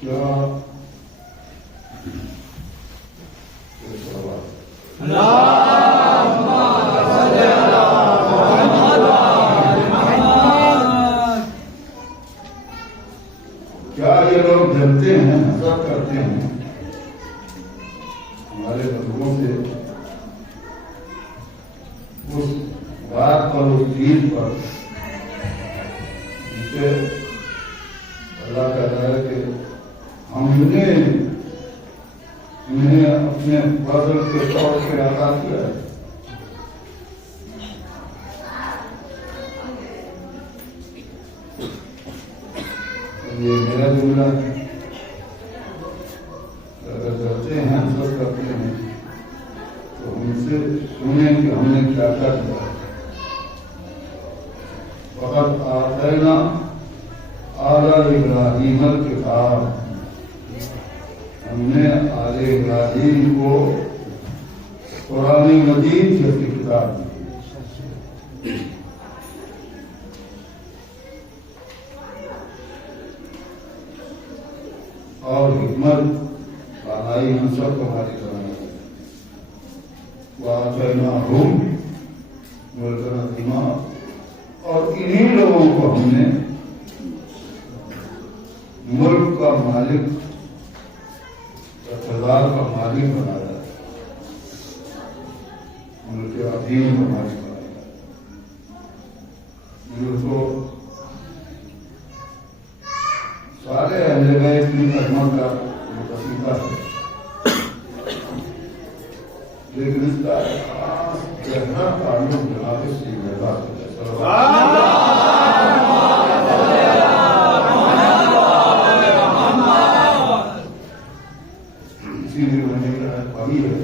کیا یہ لوگ جلتے ہیں، حسد کرتے ہیں ہمارے بزرگوں سے اس بات پر، اس چیز پر جسے اللہ کہتا ہے کہ ہم نے انہیں اپنے فضل کے طور پہ عطا کیا ہے. یہ میرا جملہ ہے. اگر ڈرتے ہیں، حسد کرتے ہیں تو ان سے سنیں کہ ہم نے کیا کیا کیا. فقط آتینا آل ابراہیم الکتاب، ہم نے آل ابراہیم کو قرآن مجید جیسی کتاب دی. اور حکمت بنائی ہم سب کو ہماری بنائی. وآتیناہم ملکا عظیما، اور انہی لوگوں کو ہم نے ملک کا مالک، اقتدار کا مالک بنایا، ملک عظیم کا مالک بنایا. یہ تو سارے اہل بیت کی خدمت کا وظیفہ ہے، لیکن اس کا خاص گہرا تعلق جناب سید اسی لیے میں نے کہا ابھی ہے.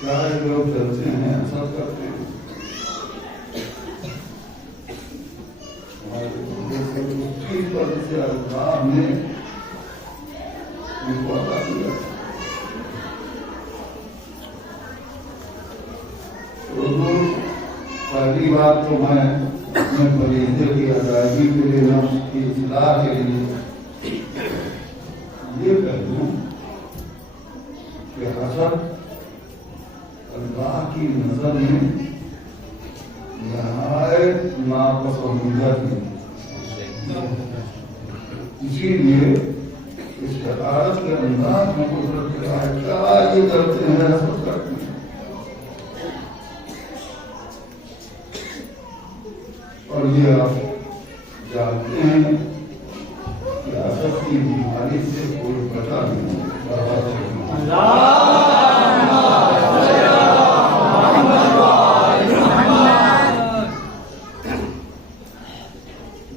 کیا لوگ چلتے ہیں، حسد کرتے ہیں. اس چیز پر سے اللہ نے ان کو عطا کیا. پہلی بات تو میں اپنے فریضے کی ادائیگی کے لیے، نفس کی اصلاح کے لیے یہ کہہ دوں کہ حسد اللہ کی نظر میں نہایت ناپسندیدہ چیز. اسی لیے اس شکایت کے انداز میں قدرت کیا ہے، کیا یہ کرتے ہیں، حسد کرتے ہیں. اور یہ آپ جانتے ہیں کہ حسد کی بیماری سے کوئی بچا نہیں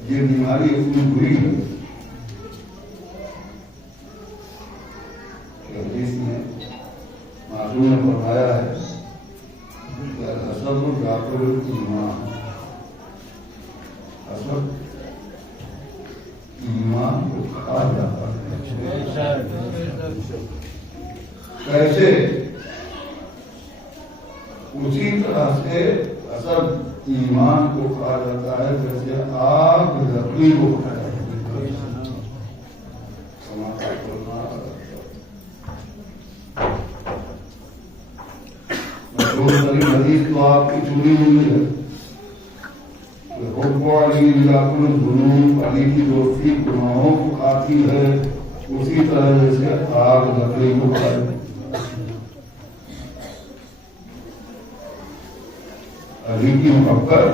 یہ بیماری اتنی بری ہے کہ حدیث میں معلوم نے فرمایا ہے کہ الحسد یاکل الایمان، حسد ایمان کو کھا جاتا ہے. کیسے؟ اسی طرح سے حسد ایمان کو کھا جاتا ہے جیسے آگ لکڑی کو کھا جاتا ہے. حدیث تو آپ کی چنی ہوئی ہے. علی کی دوستی گناہوں کو کھاتی ہے، اسی طرح جیسے آگ لکڑی کو کھاتی ہے. علی کی محبت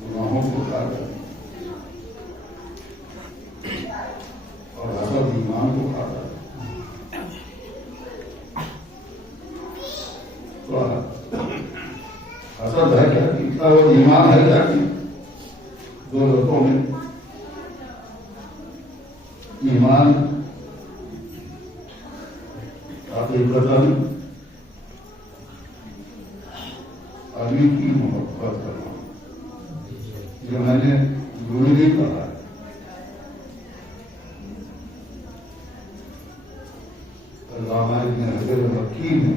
گناہوں کو کھاتی ہے اور حسد ایمان کو کھاتا ہے. تو حسد ہے کیا چیز اور ایمان ہے کیا چیز؟ دو لوگوں میں ایمان حقیقتاً علی کی محبت کرنا، جو میں نے گرو نہیں کہا ہے. علامہ ابن حجر مکی نے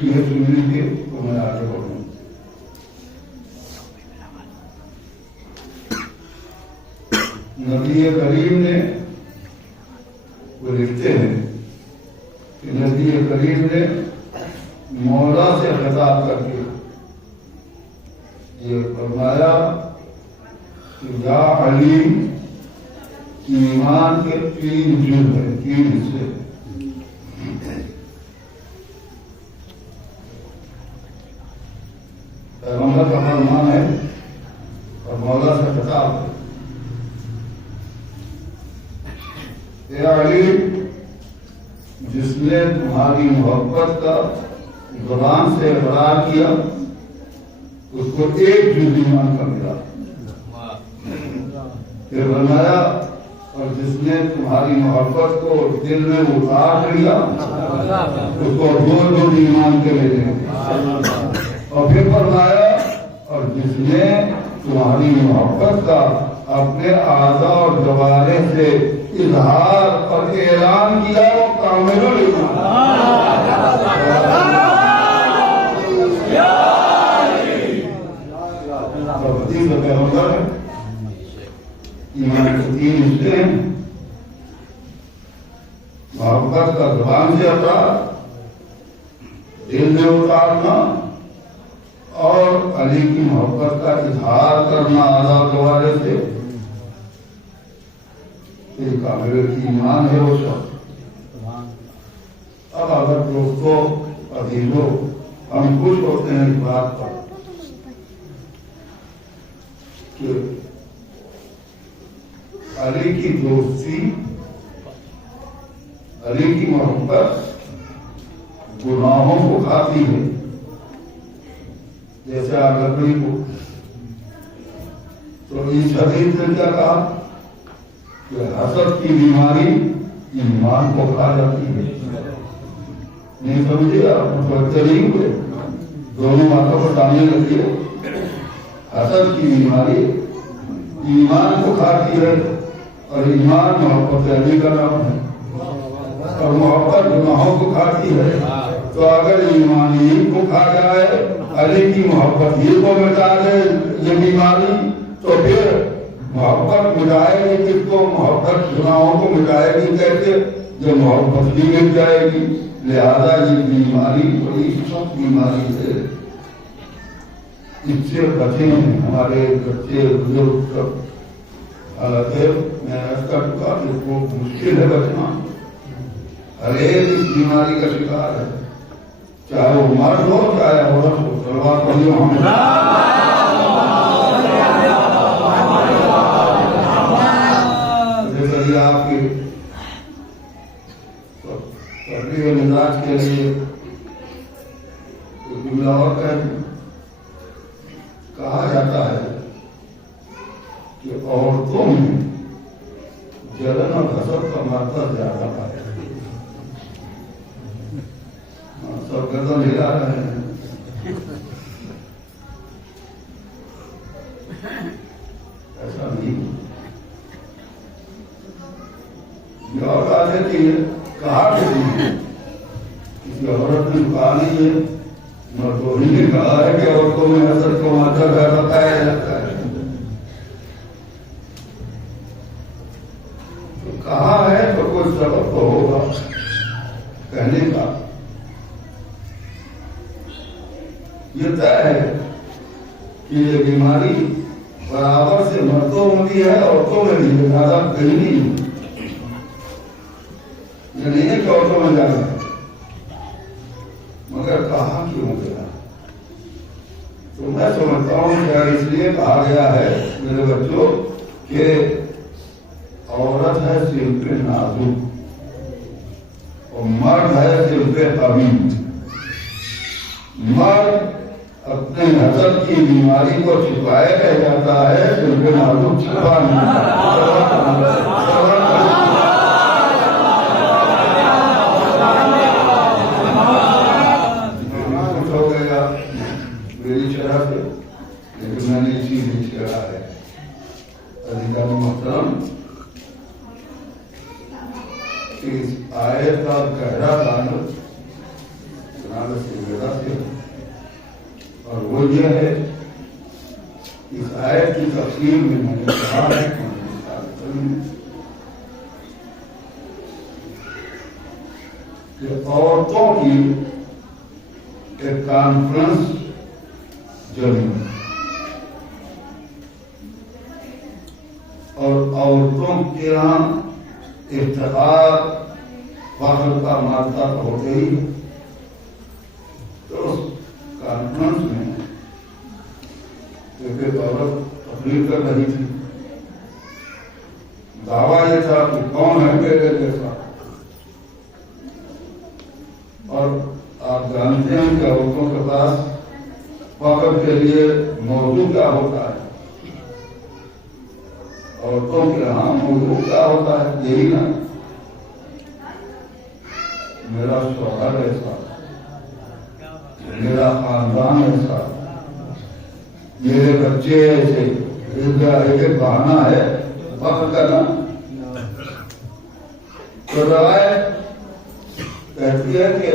کی ہے سن لیجیے تو میں آگے بڑھوں. نبی کریم نے وہ لکھتے ہیں کہ نبی کریم نے مولا سے خطاب کر کے یہ فرمایا کہ یا علی ایمان کے 3 جز ہیں، 3 حصے. پیغمبر کا فرمان ہے اور مولا سے خطاب ہے. اے علی، جس نے تمہاری محبت کا زبان سے اقرار کیا اس کو 1 جز ایمان کا ملا. پھر فرمایا اور جس نے تمہاری محبت کو دل میں اتار لیا اس کو 2 ایمان کے ملے. اور پھر فرمایا اور جس نے تمہاری محبت کا اپنے اعضاء اور جوارے سے اظہار اور اعلان کیا وہ کامل ایمان. پیغمبر ایمان کے 3 حصے ہیں. محبت کا زبان سے اقرار، دل میں اتارنا اور علی کی محبت کا اظہار کرنا اعضاء جوارے سے. یہ کامل ایمان ہے وہ شخص. اب اگر دوستوں عزیزوں ہم خوش ہوتے ہیں اس بات پر کہ علی کی دوستی، علی کی محبت گناہوں کو کھاتی ہے. جیسے آپ لکڑی کو تو اس حدیث نے کیا کہا کہ حسد کی بیماری ایمان کو کھا جاتی ہے. نہیں سمجھے آپ متوجہ نہیں ہوئے؟ دونوں باتوں کو سامنے رکھیے. حسد کی بیماری ایمان کو کھاتی ہے اور ایمان محبت علی کا نام ہے اور محبت گناہوں کو کھاتی ہے. تو اگر ایمان ہی کو کھا جائے، علی کی محبت ہی کو مٹا دے یہ بیماری، تو پھر محبت مٹائے گی کس کو؟ محبت گناہوں کو مٹائے گی کیسے جو محبت بھی مٹ جائے گی. لہذا یہ بیماری بڑی سخت بیماری ہے. اس سے بچیں ہمارے بچے بزرگ سب. حالانکہ میں ایسا چکا کہ وہ مشکل ہے بچنا. ہر ایک اس بیماری کا شکار ہے، چاہے وہ مرد ہو چاہے عورت ہو. سلوات پڑھیے محمد. جیسے آپ کے تقریر مزاج کے لیے جملہ اور کہا جاتا ہے کہ عورتوں میں جلن اور حسد کا مرتبہ زیادہ ہے. سب گردن ہلا رہے ہیں. ایسا نہیں. یہ اور آگے کی کہا کسی عورت نے کہا نہیں ہے، مردوں ہی نے کہا ہے کہ عورتوں میں حسد کو مرتبہ بتایا جاتا ہے. کہا ہے تو کوئی سبب تو ہوگا کہنے کا. یہ طے ہے کہ یہ بیماری برابر سے مردوں میں بھی ہے عورتوں میں بھی ہے. زیادہ کہیں نہیں. یہ نہیں ہے کہ عورتوں میں زیادہ ہے، مگر کہا کیوں گیا؟ تو میں سمجھتا ہوں کہ اس لیے کہا گیا ہے میرے بچوں کہ عورت ہے صرف نازک اور مرد ہے صرف قوی. مرد اپنے حسد کی بیماری کو چھپائے رہ جاتا ہے، صرف نازک چھپا نہیں. ہو گیا میری شرح سے، لیکن میں نے اسی نہیں کہا ہے. عزیزان محترم، اس آیت کا گہرا تعلق جناب سیدنا وہ یہ ہے اس آیت کی تفسیر میں نے کہا ہے کہ عورتوں کی ایک کانفرنس جمی اور عورتوں کے یہاں افتخار فخر کا مادہ ہوتے ہی تو اس کانفرنس میں ایک عورت تقریر کر رہی تھی. دعویٰ یہ تھا کہ کون ہے میرے جیسا. اور آپ جانتے ہیں کہ عورتوں کے پاس فخر کے لیے موضوع کیا ہوتا ہے. عورتوں کے یہاں موضوع کیا ہوتا ہے یہی نا میرا شوہر ایسا, میرا خاندان ایسا, میرے بچے ایسے. ایک بہانہ ہے فخر کرنا. تو روایت کہتی ہے کہ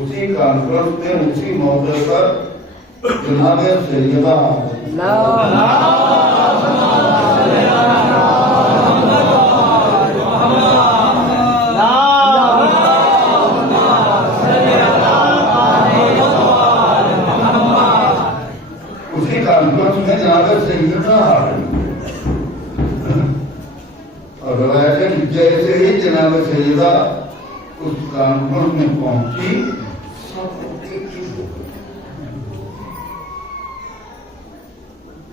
اسی کانفرنس میں اسی موقع پر جناب سیدہ اسی کانفرنس میں جناب سیدہ آ رہی اور روایت جیسے ہی جناب سیدہ اس کانفرنس میں پہنچی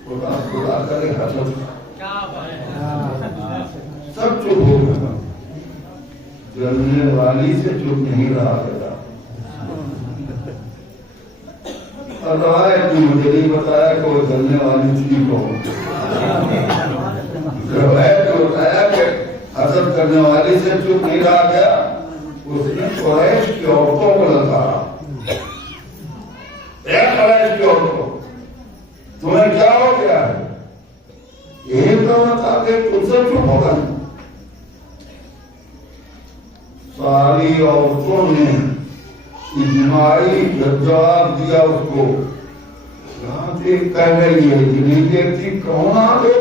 خدا کرے حسد سب چپ ہو گیا. جلنے والی سے چپ نہیں رہا گیا. اور روایت نے مجھے نہیں بتایا کہ وہ جلنے والی تھی کو. روایت نے بتایا کہ حسد کرنے والی سے چپ نہیں رہا گیا. اس نے قریش کی عورتوں کو للکارا. اے قریش کی عورتوں, تمہیں کیا ہو گیا ہے؟ یہی تو بتا کہ تم سے چپ ہوگا. ساری عورتوں نے اجتماعی جواب دیا اس کو. یہاں سے کہہ رہی ہے کہ نہیں دیکھتی کون آ گئے.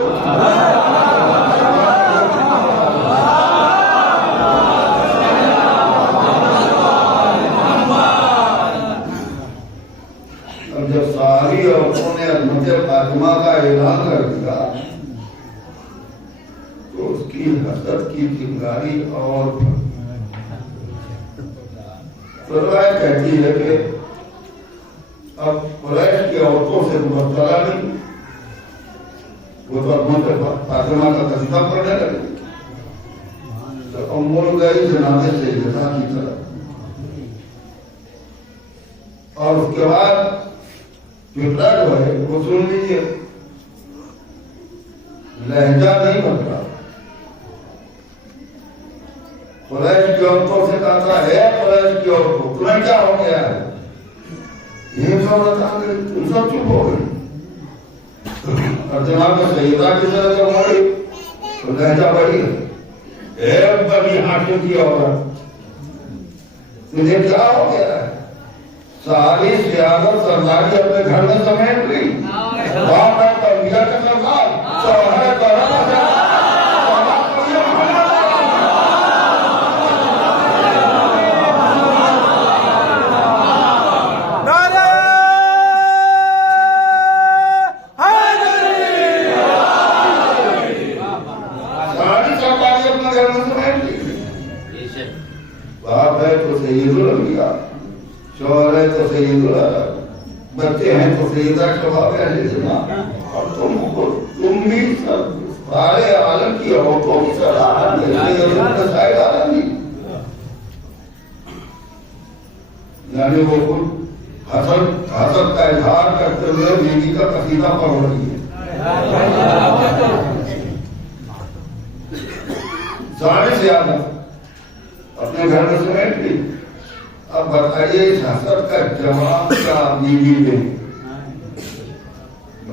جب ساری عورتوں نے عظمت فاطمہ کا اعلان کر دیا تو اس کی حسد کی چنگاری اور روایت کہتی ہے کہ اب قریش کی عورتوں سے مبتلا نہیں, وہ تو عظمت فاطمہ کا تذکرہ پڑھنے لگے. تو ام گئی جناب سیدہ کی طرف اور اس کے بعد فکرہ جو ہے وہ سن لیجیے. لہجہ نہیں بنتا. قریش کی عورتوں سے کہا ہے قریش کی عورتوں تمہیں کیا ہو گیا ہے؟ یہ جو بتا کہ تم سب چپ ہو گئی. اور جناب سیدہ کی طرح جب ہوئی تو لہجہ بڑی ہے. اے بنی ہاشم کی عورت تجھے کیا ہو گیا ہے؟ ساری سیاست سرداری اپنے گھر میں سمیٹ لی. وہاں پر تربیت کا سردار شوہر کرم ساری سرداری اپنے گھر میں سمیٹ لی. باپ ہے تو سید الانبیاء, شوہر ہے تو سید العرب, بچے ہیں تو سیدہ شباب اہل جنہ. اور تم بھی سارے عالم کی عورتوں کی سراہد یعنی وہ خود حسد کا اظہار کرتے ہوئے بیوی کا قصیدہ پڑھ رہی ہے. سارے زیادہ اپنے گھر میں سمیٹ لی. اب بتائیے اس حسد کا جواب کا بیوی دیں.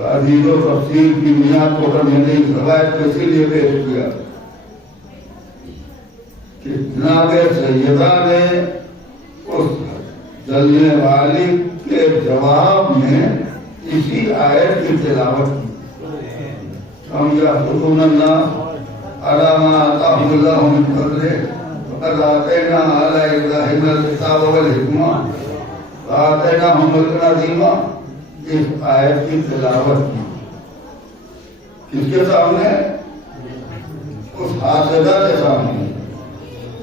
عزیز و تفصیل کی بنیاد کو میں نے اس روایت کو اسی لیے پیش کیا کہ جناب سیدہ نے اس جلنے والی کے جواب میں اسی آیت کی تلاوت کی. سمجھا سکون اللہ علامہ آتاہم اللہ من فضلہ فقد آتینا آل ابراہیم الکتاب والحکمہ وآتیناہم ملکا عظیما. اس آیت کی تلاوت کی کس کے سامنے؟ اس حاسدہ کے سامنے،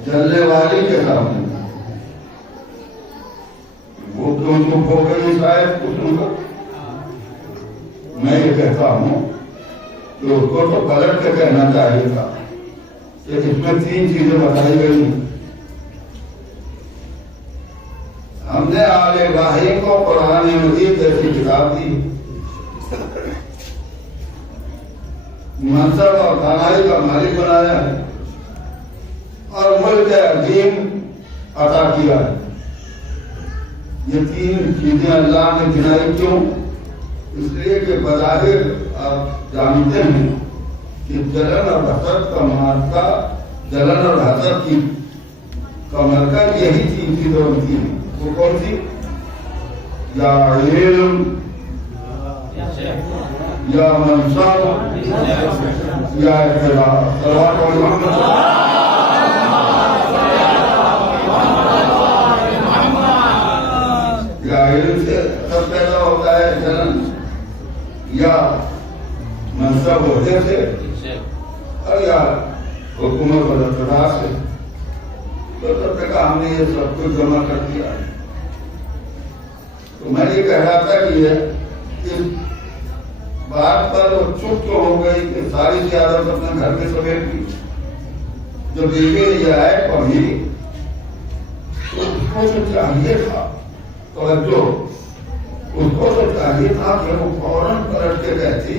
جلنے والی کے سامنے. وہ کیوں چپ ہو گئی اس آیت کو سن کر؟ میں یہ کہتا ہوں کہ اس کو تو پلٹ کے کہنا چاہیے تھا کہ اس میں 3 چیزیں بتائی گئی. ہم نے آل ابراہیم کو قرآن مجید جیسی کتاب دی، منصب اور دانائی کا مالک بنایا ہے اور ملک عظیم عطا کیا ہے. یہ 3 چیزیں اللہ نے گنائی. کیوں؟ اس لیے کہ بظاہر آپ جانتے ہیں کہ جلن اور حسد کا مارکا، جلن اور حسد کا مرکز یہی 3 چیزیں ہوتی ہیں. وہ کون سی؟ یا علم، یا منصب، یا اقتدار. صلوات محمد. یا علم سے حسد پیدا ہوتا ہے، جلن، یا منصب ہوتے سے، اور یا حکومت اور اقتدار سے. تو تب تک ہم نے یہ سب کچھ جمع کر دیا ہے. تو میں یہ کہہ رہا تھا کہ اس بات پر وہ چپ تو ہو گئی کہ ساری قیادت اپنے گھر میں سمیٹ کی. جب بیوی نے یہ آیت پڑھی تو اس کو جو چاہیے تھا توجہ، اس کو تو چاہیے تھا کہ وہ فوراً پلٹ کے کہتی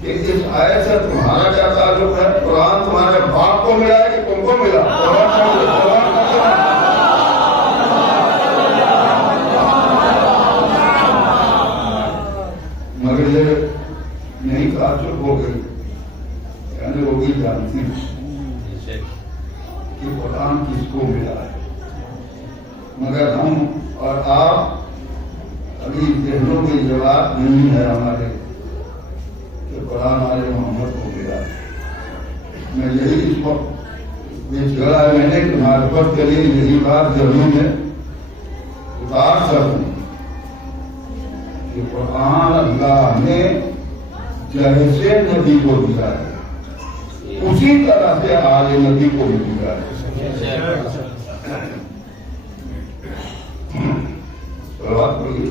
کہ اس آیت سے تمہارا کیا تعلق ہے؟ قرآن تمہارے باپ کو ملا ہے کہ تم کو ملا؟ مگر یہ نہیں کہا، چپ ہو گئی. یعنی وہ بھی جانتی کہ قرآن کس کو ملا ہے. مگر ہم اور آپ ابھی ذہنوں میں یہ بات نہیں ہے ہمارے کہ قرآن والے محمد کو ملا. میں یہی اس وقت یہ جگہ میں نے کہ معرفت کے لیے یہی بات ذہنوں میں اتار سکوں کہ قرآن اللہ نے جیسے نبی کو دیا ہے اسی طرح سے آل نبی کو بھی دیا ہے. بات کریے.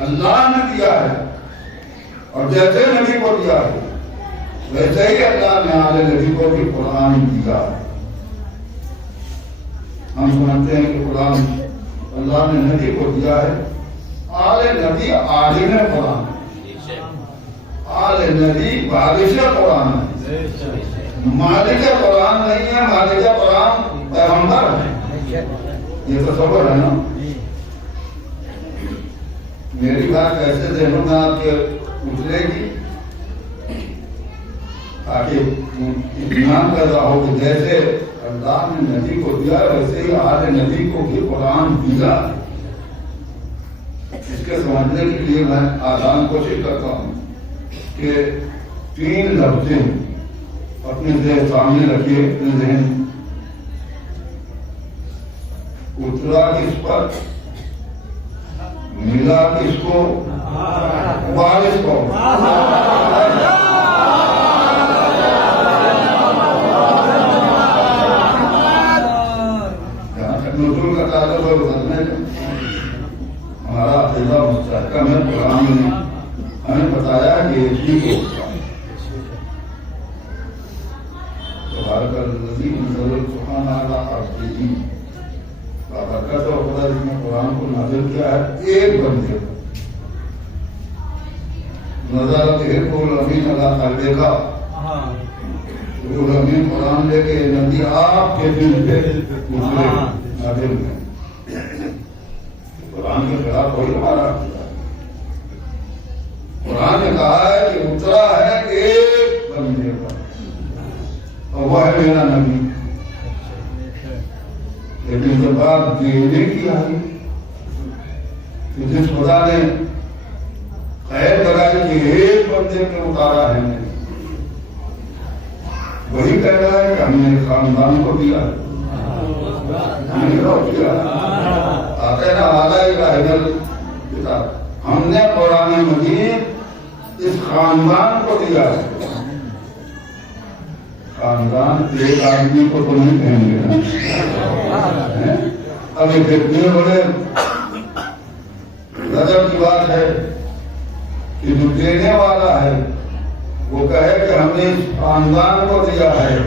اللہ نے دیا ہے اور جیسے نبی کو دیا ہے ویسے ہی اللہ نے آل نبی کو بھی قرآن دیا ہے. ہم سمجھتے ہیں کہ قرآن اللہ نے نبی کو دیا ہے. آل نبی عالم قرآن، آل نبی بارش قرآن ہے، مالک قرآن نہیں ہے. مالک قرآن پیغمبر ہے. یہ تصور ہے نا. میری بات ایسے ذہنوں میں آپ کے اترے گی تاکہ اطمینان پیدا ہو کہ جیسے اللہ نے نبی کو دیا ویسے ہی آل نبی کو بھی قرآن دیا. اس کے سمجھنے کے لیے میں آسان کوشش کرتا ہوں کہ 3 لفظیں اپنے ذہن سامنے رکھیے. اپنے ذہن اترا کس پر، ملا کس کو، وارث کو. جہاں تک نزول کا تعلق ہے اترنے کا ہمارا عقیدہ مستحکم ہے. قرآن نے ہمیں بتایا کہ یہ ٹھیک ہوگا. تبارک الذی انزل القرآن علی عبدہ، بابرکت اور خدا جس نے قرآن کو نازل کیا ہے ایک بندے کو. نظر بہ روح الامین علی قلبک، روح الامین قرآن لے کے نبی آپ کے دل پہ اترے نازل میں. قرآن کے خلاف کوئی ہمارا قرآن نے کہا ہے کہ اترا ہے ایک بندے پر اور وہ ہے میرا نبی. لیکن جب بات دینے کی آئی تو جس خدا نے خیر کرائی کہ ایک بندے پہ اتارا ہے وہی کہہ رہا ہے کہ ہم نے خاندان کو دیا ہے آتے نا ہم نے قرآن مجید اس خاندان کو دیا ہے. خاندان ایک آدمی کو تو نہیں کہیں گے. اب یہ کتنے بڑے نظر کی بات ہے کہ جو دینے والا ہے وہ کہے کہ ہم نے اس خاندان کو دیا ہے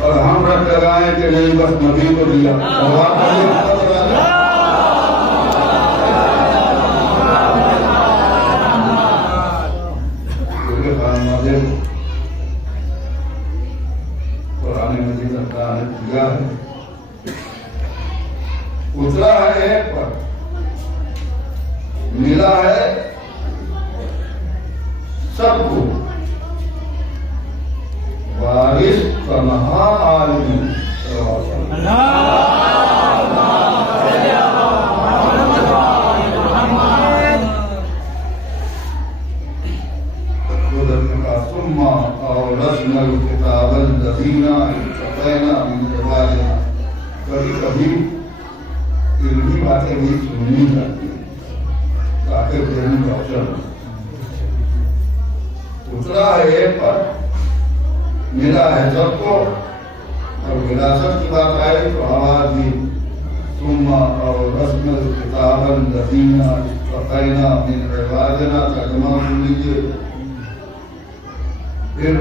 اور ہم رکھ لگائیں کہ نہیں بس نبی کو دیا. قرآن مجید اللہ نے دیا ہے اترا ہے ایک پر ملا ہے سب کو وارث تنہا عالم ثم أورثنا الكتاب الذين اصطفينا من عبادنا. کبھی کبھی علمی باتیں بھی سننی چاہتی ہیں تاکہ ذہن روشن اترا ہے ایک پر ملا ہے سب کو. اور وراثت کی بات آئی تو آواز دی ثم أورثنا الكتاب الذين اصطفينا من عبادنا. ترجمہ سن لیجیے. پھر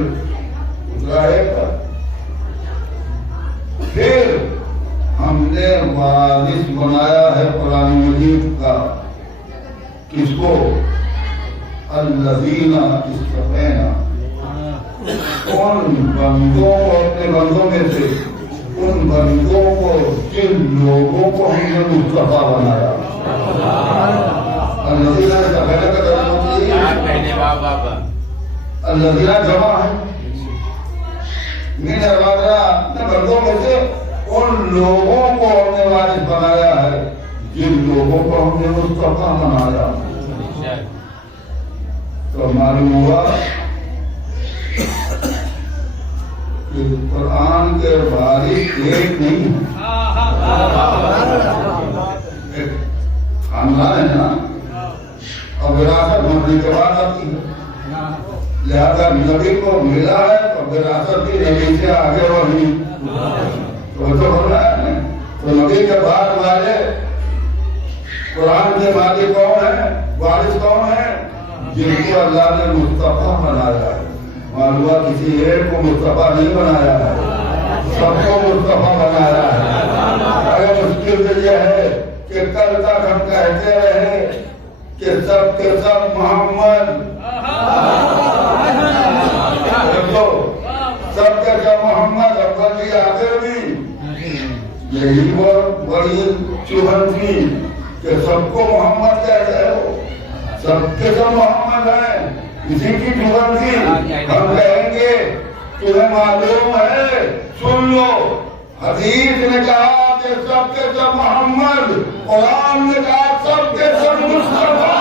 اترا ہے پر پھر ہم نے وارث بنایا ہے قرآن مجید کا کس کو؟ الذین اصطفینا. ان بندوں کو اپنے بندوں میں سے ان بندوں کو جن لوگوں کو ہم نے مصطفیٰ بنایا. الذین اصطفینا کا ترجمہ الذین جمع ہے من عبادنا. اپنے بندوں میں سے ان لوگوں کو ہم نے وارث بنایا ہے جن لوگوں کو ہم نے مصطفیٰ بنایا. تو معلوم ہوا کہ قرآن کے وارث ایک نہیں ہے خاندان ہے نا. اور وراثت مرنے کے بعد آتی ہے. لہذا نبی کو ملا ہے تو وراثت بھی نبی سے آگے بڑھی تو ہو رہا ہے. تو نبی کے بعد والے قرآن کے مالک کون ہے؟ وارث کون ہے؟ جن کو اللہ نے مصطفیٰ بنایا ہے. معلوم کسی ایک کو مصطفیٰ نہیں بنایا ہے, سب کو مصطفیٰ بنایا ہے. اگر مشکل تو یہ ہے کہ کل تک ہم کہتے رہے کہ سب کے سب محمد سب کے سب محمد اول بھی آخر بھی. یہی وہ بڑی چبھن تھی کہ سب کو محمد کہتے ہو, سب کے سب محمد ہیں. اسی کی چبھن تھی. ہم کہیں گے تمہیں معلوم ہے, سن لو, حدیث نے کہا کہ سب کے سب محمد, قرآن نے کہا سب کے سب مصطفیٰ.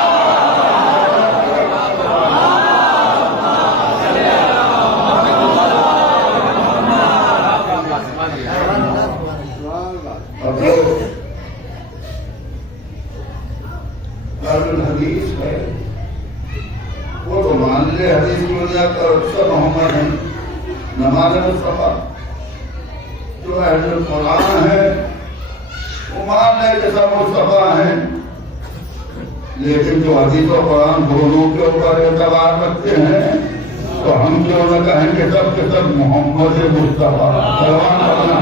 حدیث ہے وہ تو مان لے حدیث کی بنیاد پر سب محمد ہیں, نماز مصطفیٰ. جو اہل قرآن ہے وہ مان لے کہ سب مصطفیٰ ہیں, لیکن جو حدیث و قرآن دونوں کے اوپر اعتبار رکھتے ہیں تو ہم کیوں نہ کہیں کہ سب کے سب محمد مصطفیٰ. سلام کرنا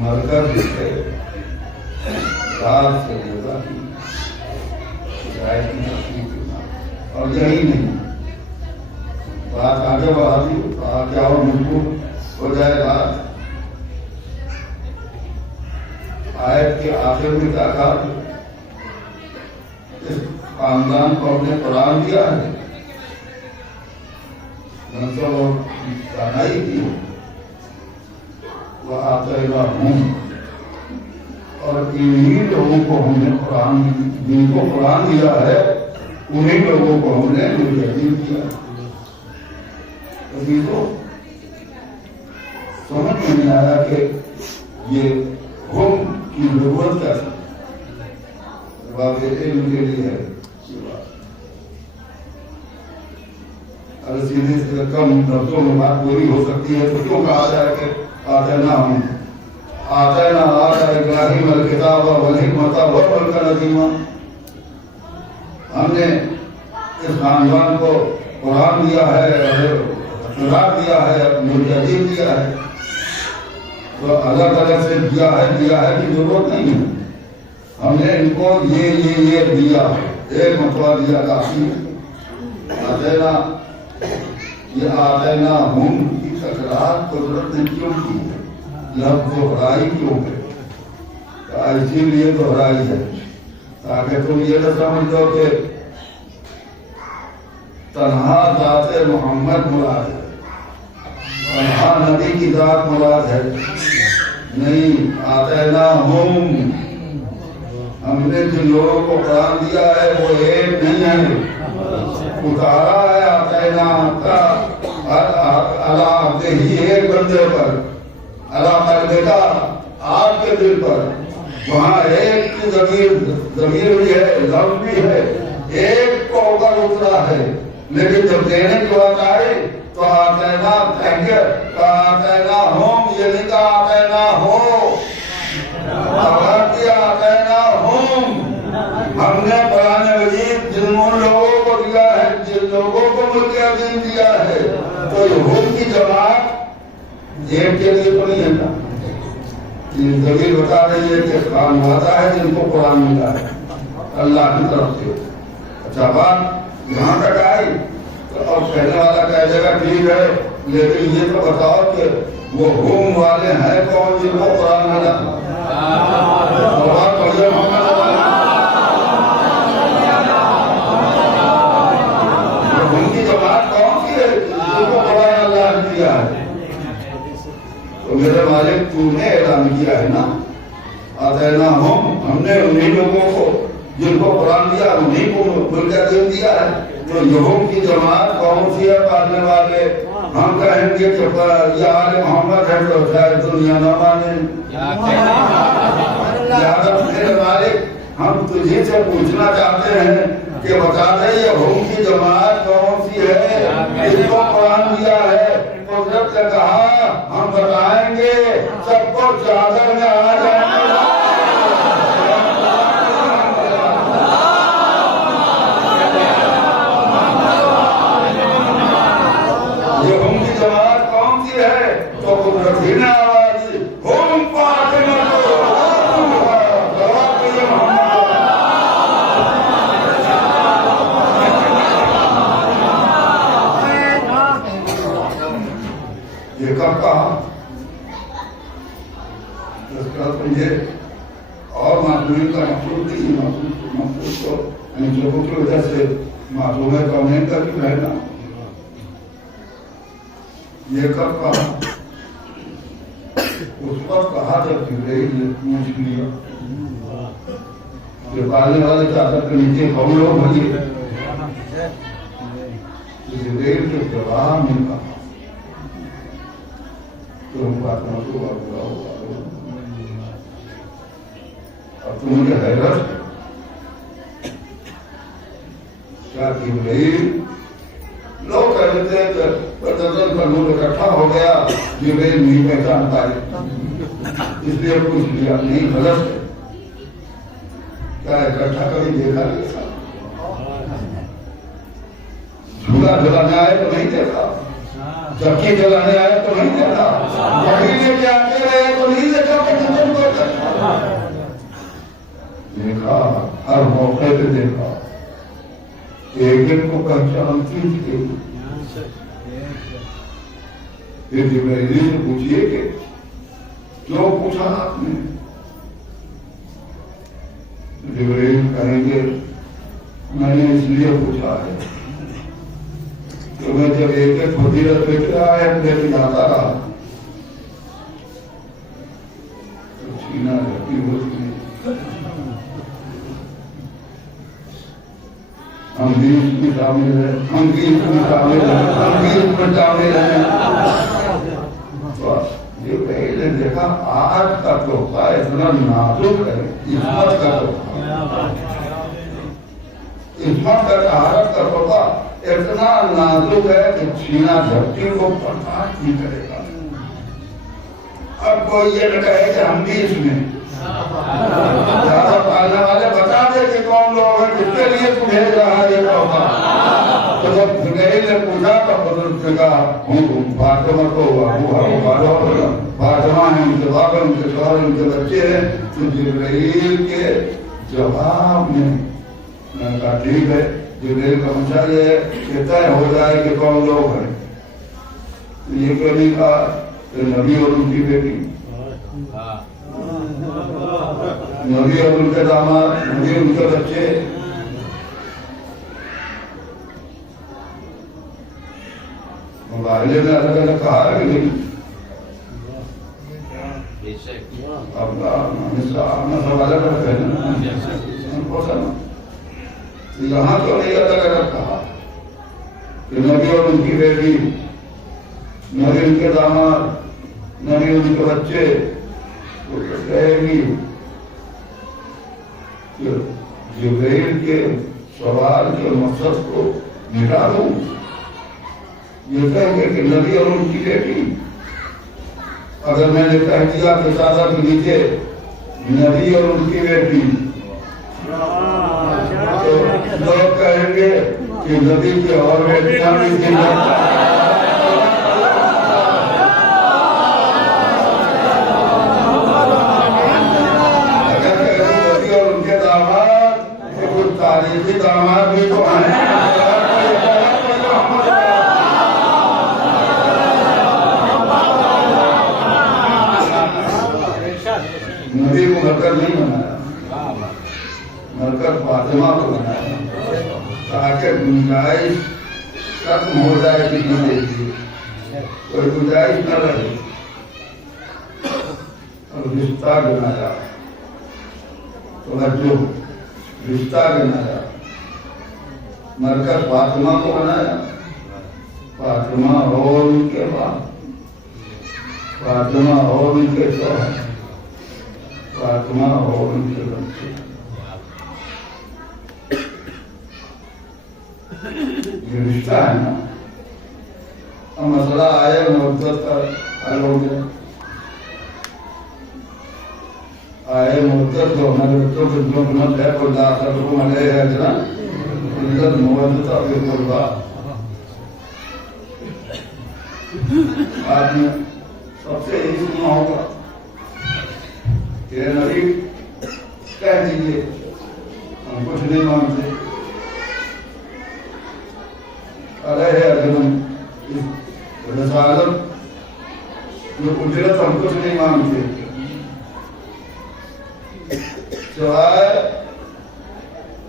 مرکز ہے رات سے لگا شاید کی تفصیل اور یہی نہیں بات آگے بڑھاتی کیا اور مجبور ہو جائے. بات آیت کے آخر میں کیا کہا اس خاندان کو ہم نے قرآن دیا ہے منصب اور دانائی کی وہ آتے ہوں، اور انہی لوگوں کو ہم نے قرآن، جن کو قرآن دیا ہے انہی لوگوں کو ہم نے مجاہدین کیا۔ ابھی تو سمجھ میں نہیں آیا کہ یہ ہم کی ضرورت کیا تھی، باب علم کے لیے ہے۔ اگر سیدھے سے کم لفظوں میں بات پوری ہو سکتی ہے تو کیوں کہا جائے کہ آتینا ہم آتینا آتا ابراہیم الکتاب والحکمت والملک عظیما، ہم نے اس خاندان کو قرآن دیا ہے، خطاب دیا ہے، ملک عظیم دیا ہے، تو اللہ تعالیٰ سے دیا ہے کہ ضرورت نہیں ہے، ہم نے ان کو یہ دیا، ایک مرتبہ دیا کافی ہے۔ آتینا، یہ آتینا ہم کی تکرار قدرت نے کیوں کی ہے؟ لفظ دہرائی کیوں ہے؟ اسی لیے دہرائی ہے تاکہ تم یہ نہ سمجھ لو کہ تنہا ذات محمد مراد ہے، تنہا نبی کی ذات مراد ہے، نہیں۔ آتینا ہم نے جن لوگوں کو قرآن دیا ہے وہ ایک نہیں ہے، اتارا ہے آتینا کا اللہ ہی ایک بندے پر، اللہ قلبے کا آپ کے دل پر، وہاں ایک کی ضمیر بھی ہے، لفظ بھی ہے، ایک کو اوپر اترا ہے، لیکن جب دینے کی بات آئی تو آتینا آتینا ہم، یہ نہیں کہا آتینا ہو، آتینا ہم نے قرآن مجید جن لوگوں کو دیا ہے، جن لوگوں کو ملک عظیم دیا ہے، تو ہم کی جماعت ایک کے لیے تو نہیں ہے۔ یہ ضمیر بتا رہی ہے کہ قرآن وعدہ ہے جن کو قرآن ملا ہے اللہ کی طرف سے۔ اچھا بات یہاں تک آئی تو اب کہنے والا کہہ دے گا ٹھیک ہے، لیکن یہ تو بتاؤ کہ وہ ہوم والے ہیں کون جن کو قرآن ملا؟ ان کی جماعت کون سی ہے جن کو قرآن اللہ نے دیا ہے؟ تو میرے مالک تو نے اعلان کیا ہے نا، آتینا ہم نے انہی لوگوں کو جن کو قرآن دیا انہی کو ملک عظیم دیا ہے۔ تو یہود کی جماعت کون سی ہے پالنے والے؟ ہم کہیں گے کہ یہ آل محمد ہے تو شاید دنیا نہ مانے۔ لہٰذا میرے مالک ہم تجھے سے پوچھنا چاہتے ہیں کہ بتا دے یہود کی جماعت کون سی ہے جس کو قرآن دیا ہے؟ قدرت نے کہا ہم بتائیں گے، سب کو چادر میں آ جائیں گے۔ یہ ہم کی جماعت کون سی ہے؟ تو قدرت ہی نے آواز دی، ہم فاطمہ کو جواب دیے محمد۔ یہ کب کہا؟ اس کا تمہیں اور معصومیت کا مقصود نہیں، مقصود تو ان لوگوں کی وجہ سے معصوم کونین کا بھی رہنا۔ یہ کب کہا؟ اس وقت کہا جب جبرائیل نے پوچھ لیا کہ پالنے والے چادر کے نیچے کون لوگ بھگے؟ جبرائیل کے جواب میں کہا تم فاطمہ کو بابا ہو، اب تم مجھے حیرت کیا جبرائیل لوگ کہہ دیتے ہیں کہ درجن کا نور اکٹھا ہو گیا، جبرائیل نہیں پہچان پائے، اس لیے پوچھ لیا۔ نہیں، غلط ہے، کیا اکٹھا کبھی دیکھا نہیں تھا؟ جھولا جلانے آئے تو نہیں دیکھا، چکی جلانے آئے تو نہیں دیکھا، وہی لے کے آتے رہے تو نہیں دیکھا کہ جن کو دیکھا، ہر موقع پہ دیکھا، ایک دن کو پہچانتی تھی۔ پھر جبرائیل سے پوچھئے کہ کیوں پوچھا آپ نے؟ جبرائیل کہیں گے میں نے اس لیے پوچھا ہے تو میں جب ایک ایک فضیلت بیٹھ رہا ہے پھر جاتا رہا تو سینہ جھٹی ہوتی ہے. ہم بھی اس میں شامل ہیں, ہم بھی اس میں شامل ہیں, ہم بھی اس میں شامل ہیں. یہ پہلے دیکھا آج کا تحفہ اتنا نازک ہے, عصمت کا تحفہ, عصمت کا طہارت کا تحفہ اتنا نازک ہے کہ سینہ جھٹی کو برداشت نہیں کرے گا. اب کوئی یہ نہ کہے کہ ہم بھی اس میں زیادہ پالنے والے بتا دے کہ کون لوگ ہیں جس کے لیے تو بھیج رہا ہے یہ تحفہ. تو جب جبرائیل نے پوچھا تو حضرت نے کہا ہوں فاطمہ تو فاطمہ ہیں, ان کے بابا, ان کے شوہر, ان کے بچے ہیں. تو جبرائیل کے جواب میں کہا ٹھیک ہے, جبرائیل کا مطلب یہ ہے کہ طے ہو جائے کہ کون لوگ ہیں. یہ کیوں نہیں کہا کہ نبی اور ان کی بیٹی, نبی اور ان کے داماد, نبی ان کے بچے. مباہلے میں الگ الگ کہا ہے کہ نہیں, اپنا سوال الگ ہے نا, یہاں تو نہیں الگ الگ کہا کہ نبی اور ان کی بیٹی, نبی ان کے داماد, نبی ان کے بچے. تو کہے گی جبرائیل کے سوال کے مقصد کو مٹا دوں, یہ کہیں گے کہ نبی اور ان کی بیٹی. اگر میں نے کہہ دیا کہ چادر کے نیچے نبی اور ان کی بیٹی, تو لوگ کہیں گے کہ نبی کی اور بیٹیاں بھی تھیں. اگر کہیں نبی اور ان کے داماد تو کچھ تاریخی داماد بھی تو ہیں. نبی کو مرکز نہیں بنایا, مرکز فاطمہ کو بنایا تاکہ گنجائش ختم ہو جائے کسی چیز کی, کوئی گنجائش نہ رہے. اور رشتہ بنایا, توجہ, رشتہ بنایا, مرکز فاطمہ کو بنایا. فاطمہ اور ان کے بعد, فاطمہ اور ان کے شوہر, فاطمہ اور ان کے بچے. یہ رشتہ ہے نا. اب مسئلہ آئے محبت کا حل ہو گیا. آئے محبت تو ہمارے بچوں کے دلوں میں مت ہے, کوئی داخل کو ملے ہے جنا عزت محبت آپ کے قربا. آپ نے سب سے یہی سنا ہوگا کہ نبی کہہ دیجیے ہم کچھ نہیں مانگتے, علیہ رسالت جو اجرت ہم کچھ نہیں مانگتے, سوائے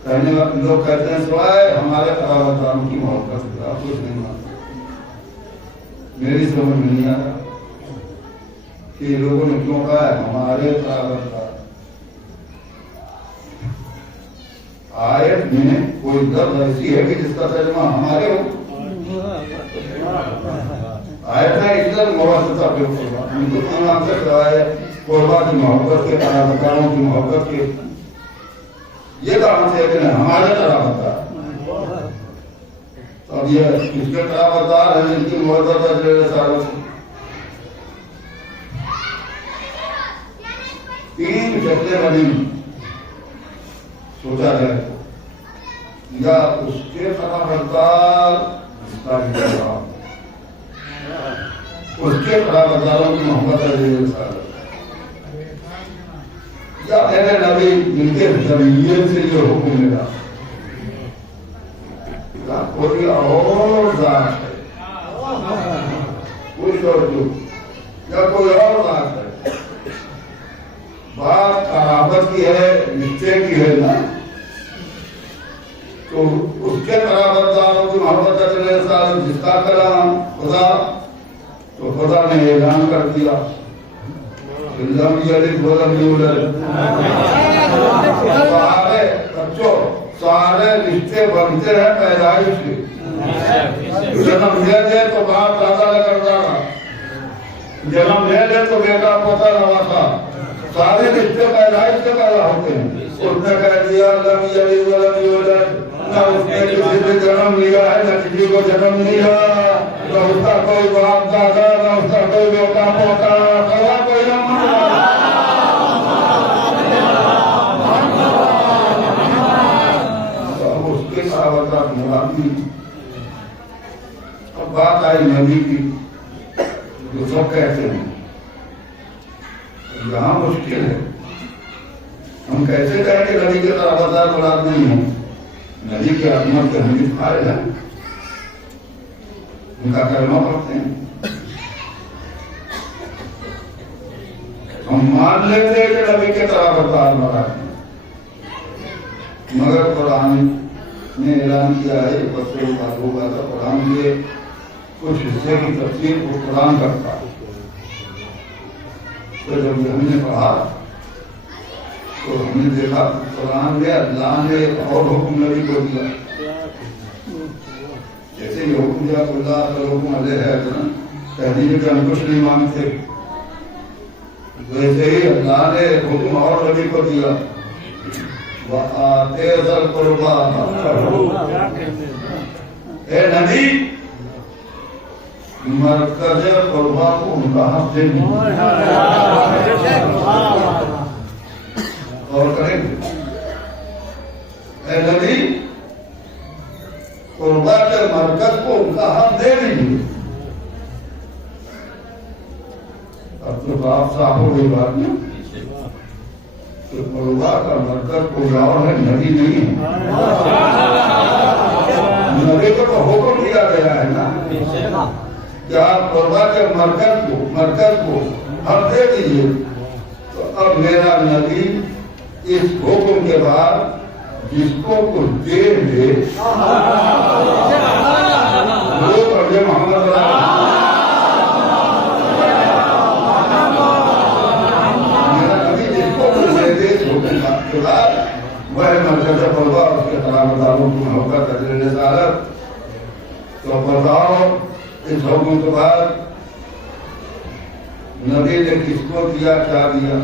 کہنے والے لوگ کہتے ہیں سوائے ہمارے قرابتداروں کی محبت سے آپ کچھ نہیں مانگتے. میری سمجھ میں نہیں آیا کہ لوگوں نے کیوں کہا ہے ہمارے قرابتدار. آیت میں کوئی لفظ ایسی ہے کہ جس کا ترجمہ ہمارے ہو. آیت میں عزت محبت آپ سے سوائے قربا کی محبت کے, قرابتداروں کی محبت کے, یہ کام سے کہ ہمارے قرابتدار. تو اب یہ کس کے قرابتدار ہیں جن کی محبت ہے رسالت سے. تین شکلیں بنی سوچا جائے یا اس کے قرابتدار, اس کے قرابتداروں کی محبت ہے رسالت, یا میرے نبی جن کے ذریعے سے یہ حکم ملا. کوئی اور ذات ہے, کوئی اور جو یا کوئی اور ذات ہے. بات قرابت کی ہے, رشتے کی ہے نا, تو اس کے قرابتداروں کی محبت ہے رسالت. جس کا کلام خدا، تو خدا نے اعلان کر دیا لم یلد ولم یولد۔ سارے بچوں سارے رشتے بنتے ہیں پیدائش سے، جنم لے لے تو باپ دادا لگا رہا، جنم لے لے تو بیٹا پوتا نواسا، سارے رشتے پیدائش سے پیدا ہوتے ہیں۔ اس نے کہہ دیا لم یلد ولم یولد، نہ اس نے کسی سے جنم لیا ہے نہ کسی کو جنم لیا، نہ اس کا کوئی باپ دادا نہ اس کا کوئی بیٹا پوتا، خدا کوئی نہ اس کے صحابہ مرادی۔ اب بات آئی نبی کی، جو سب کہتے ہیں یہاں مشکل ہے، ہم کیسے کہیں کہ نبی کے طرح مراد نہیں ہے؟ نبی کے عظمت سے ہم فارغ ہیں، ان کا کلمہ پڑھتے ہیں، ہم مان لیتے ہیں کہ نبی کے طرح مراد ہے، مگر قرآن نے اعلان کیا ہے بچوں کا ہوگا تو قرآن کے کچھ حصے کی تفسیر کو قرآن کرتا ہے۔ تو جب ہم نے پڑھا تو ہم نے دیکھا قرآن میں اللہ نے اور حکم نبی کو دیا، جیسے یہ حکم دیا اللہ حکم علیہ ہے تحریر کے انکش نہیں مانگتے، ویسے ہی اللہ نے حکم اور نبی کو دیا وآتے ذی القربى حقہ۔ اے نبی مرکز قربا کو ان کا حق دے دیں، اور کریں گے اے نبی قربا کے مرکز کو ان کا حق دے دیجیے۔ اب تو آپ صاحب ہو گئی بات نہیں کہ قربا کا مرکز کوئی اور ہے، نبی نہیں ہے۔ نبی کو تو حکم دیا گیا ہے نا کہ آپ قربا کے مرکز کو حق دے دیجیے۔ تو اب میرا نبی اس حکم کے بعد جس کو کچھ دے دے وہ پڑھے محمد میرا نبی جس کو کچھ دے دے اس حکم کے بعد وہ مرکز قربا اس کے قرابت داروں کی محبت اجر رسالت۔ تو بتاؤ اس حکم کے بعد نبی نے کس کو دیا کیا دیا؟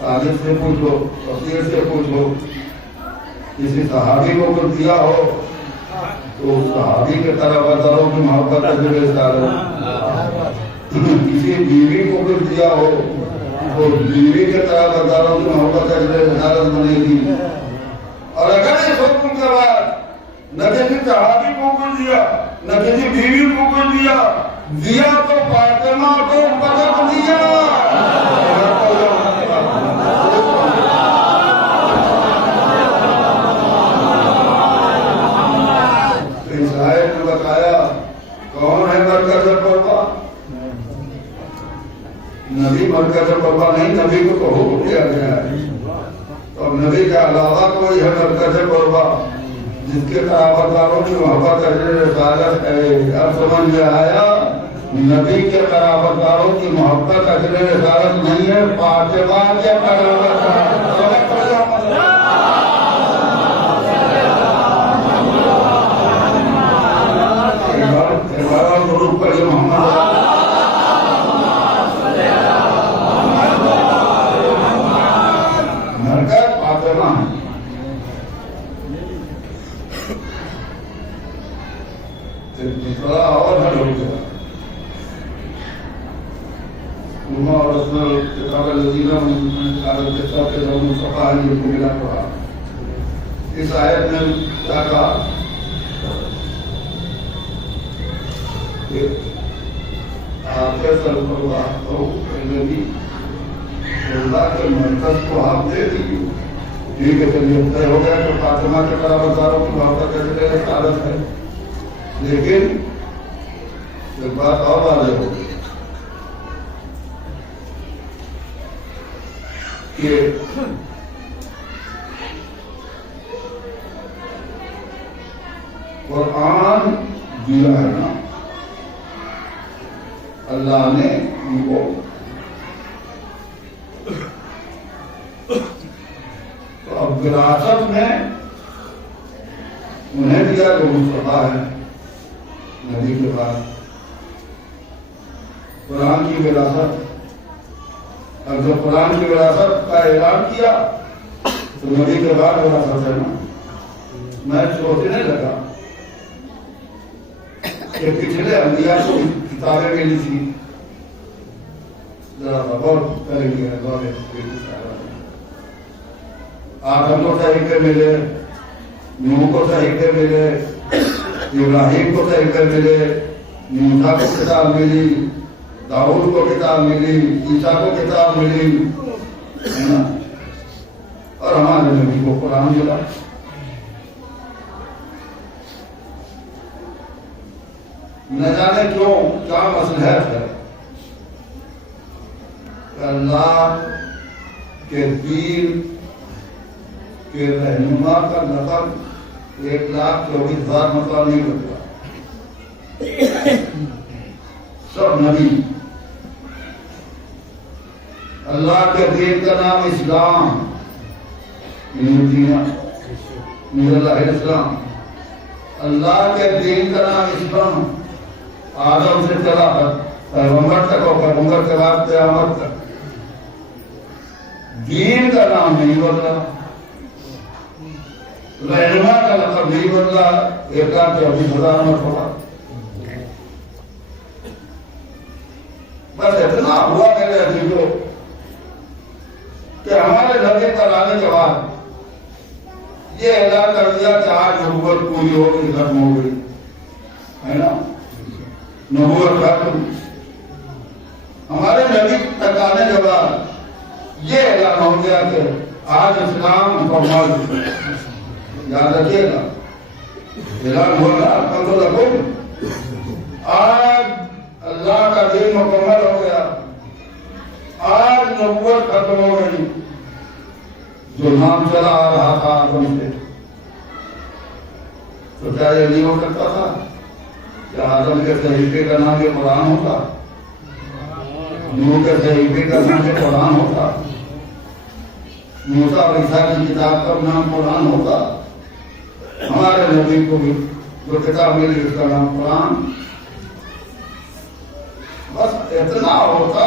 طالب سے پوچھو، فقیر سے پوچھو، کسی صحابی کو کچھ دیا ہو تو اس صحابی کے طرح بداروں کی محبت اجر رسالت، کسی بیوی کو کچھ دیا ہو تو بیوی کے طرح بداروں کی محبت اجر رسالت بنے گی۔ اور اگر اس حکم کے بعد نہ کسی صحابی کو کچھ دیا نہ کسی بیوی کو کچھ دیا تو فاطمہ کو بدل دیا۔ کون ہے مرکز قربا؟ نبی مرکز قربا نہیں، نبی کو تو حکم دیا گیا ہے، اور نبی کے علاوہ کوئی ہے مرکز قربا جس کے قرابت داروں کی محبت اجر رسالت ہے؟ اب سمجھ میں آیا؟ نبی کے قرابت داروں کی محبت اجر رسالت نہیں ہے، فاطمہ کے قرابت مرکز فاطمہ ہے۔ اور ہے لوگ اور کتاب الذین مصطفیٰ کو ملا پڑا۔ اس آیت نے کیا کہا کہ آپ کے اللہ کے مرکز کو آپ دے دیجیے۔ ٹھیک ہے، چلیے طے ہو گیا کہ فاطمہ کے قرابت داروں کی محبت اجر رسالت ہے، لیکن ایک بات اور واضح ہو گئی کہ قرآن دیا ہے نا اللہ نے ان کو. تو اب وراثت میں انہیں دیا جو مصطفیٰ ہے نبی کے بعد. قرآن کی وراثت. اب جب قرآن کی وراثت کا اعلان کیا تو نبی کے بعد وراثت ہے نا. میں سوچنے لگا کہ پچھلے انبیاء کو کتابیں ملی تھی. ذرا غور کریں گے. آدم کو صحیفے ملے, نوح کو صحیفے ملے, ابراہیم کو صحیفے ملے, موسیٰ کو کتاب ملی, داؤد کو کتاب ملی, عیسیٰ کو کتاب ملی ہے نا, اور ہمارے نبی کو قرآن ملا. نہ جانے کیوں کیا مصلحت ہے اللہ کے دین کے رہنما کا لقب 1,24,000 مرتبہ نہیں کرتا. سب نبی. اللہ کے دین کا نام اسلام, اللہ اسلام. اللہ کے دین کا نام اسلام. آدم سے چلا پیغمبر تک اور پیغمبر کے بعد قیامت تک. دین کا نام نہیں بدلا, رہنما کا لقب نہیں بدلا. 1,24,000 مرتبہ. بس اتنا ہوا میرے عزیزوں کہ ہمارے نبی پر آنے کے بعد یہ اعلان کر دیا کہ آج نبوت پوری ہو گئی, ختم ہو گئی ہے نا. نبوت ختم. ہمارے نبی تک آنے کے بعد یہ اعلان ہو گیا کہ آج اسلام مکمل. یاد رکھیے گا اعلان ہوا نا کنٹرول رکھو. آج اللہ کا دین مکمل ہو گیا. آج نبوت ختم ہو گئی. جو نام چلا آ رہا تھا آدم سے, تو کیا یہ نہیں ہو سکتا تھا کہ آدم کے صحیفے کا نام یہ قرآن ہوتا, نوح کے صحیفے کا نام یہ قرآن ہوتا, موسیٰ اور عیسیٰ کی کتاب کا نام قرآن ہوتا, ہمارے نبی کو بھی جو کتاب ملی اس کا نام قرآن. بس اتنا ہوتا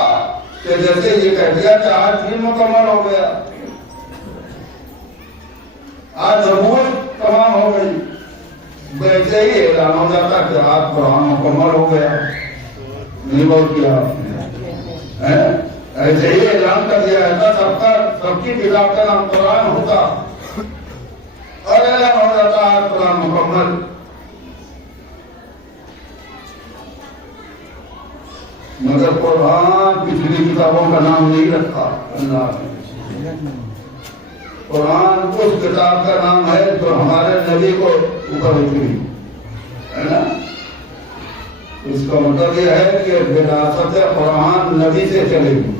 کہ جیسے یہ کہہ دیا کہ آج دین مکمل ہو گیا, آج نبوت تمام ہو گئی. ویسے ہی اعلان ہو جاتا کہ آج قرآن مکمل ہو گیا. نہیں بول کیا ایسے ہی اعلان کر دیا جاتا. سب کی کتاب کا نام قرآن ہوتا اور اعلان ہو جاتا آج قرآن مکمل. مگر قرآن پچھلی کتابوں کا نام نہیں رکھا اللہ نے. قرآن اس کتاب کا نام ہے جو ہمارے نبی کو اوپر اتری ہے نا. اس کا مطلب یہ ہے کہ وراثت قرآن نبی سے چلے گی.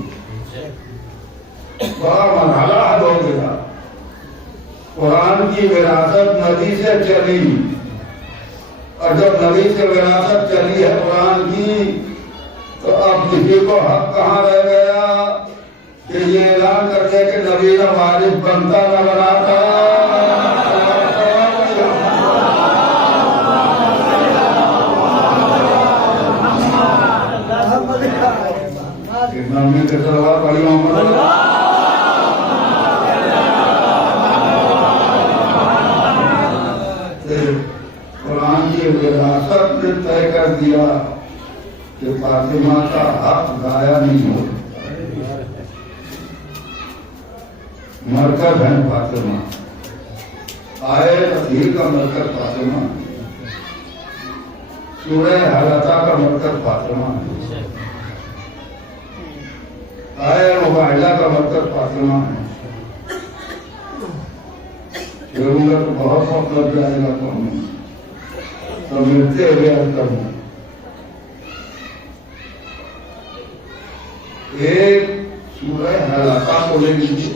بڑا مرحلہ حل ہو گیا. قرآن کی وراثت نبی سے چلی, اور جب نبی سے وراثت چلی ہے قرآن کی, تو اب کسی کو حق کہاں رہ گیا کہ یہ اعلان کر دے کہ نبی نہ وارث بنتا نہ بناتا. نبی کے سلوات پڑھی محمد. قرآن کی وراثت نے طے کر دیا کہ فاطمہ کا حق ضائع نہیں ہو. مرکز ہے فاطمہ, آئے تطہیر کا مرکز فاطمہ, سورہ حلقہ کا مرکز فاطمہ, آئے مباہلہ کا مرکز فاطمہ ہے. کہوں گا تو بہت وقت لگ جائے گا تو ہمیں سمجھتے ہوئے عرض کروں. ایک سورہ حلقہ کو لے لیجیے.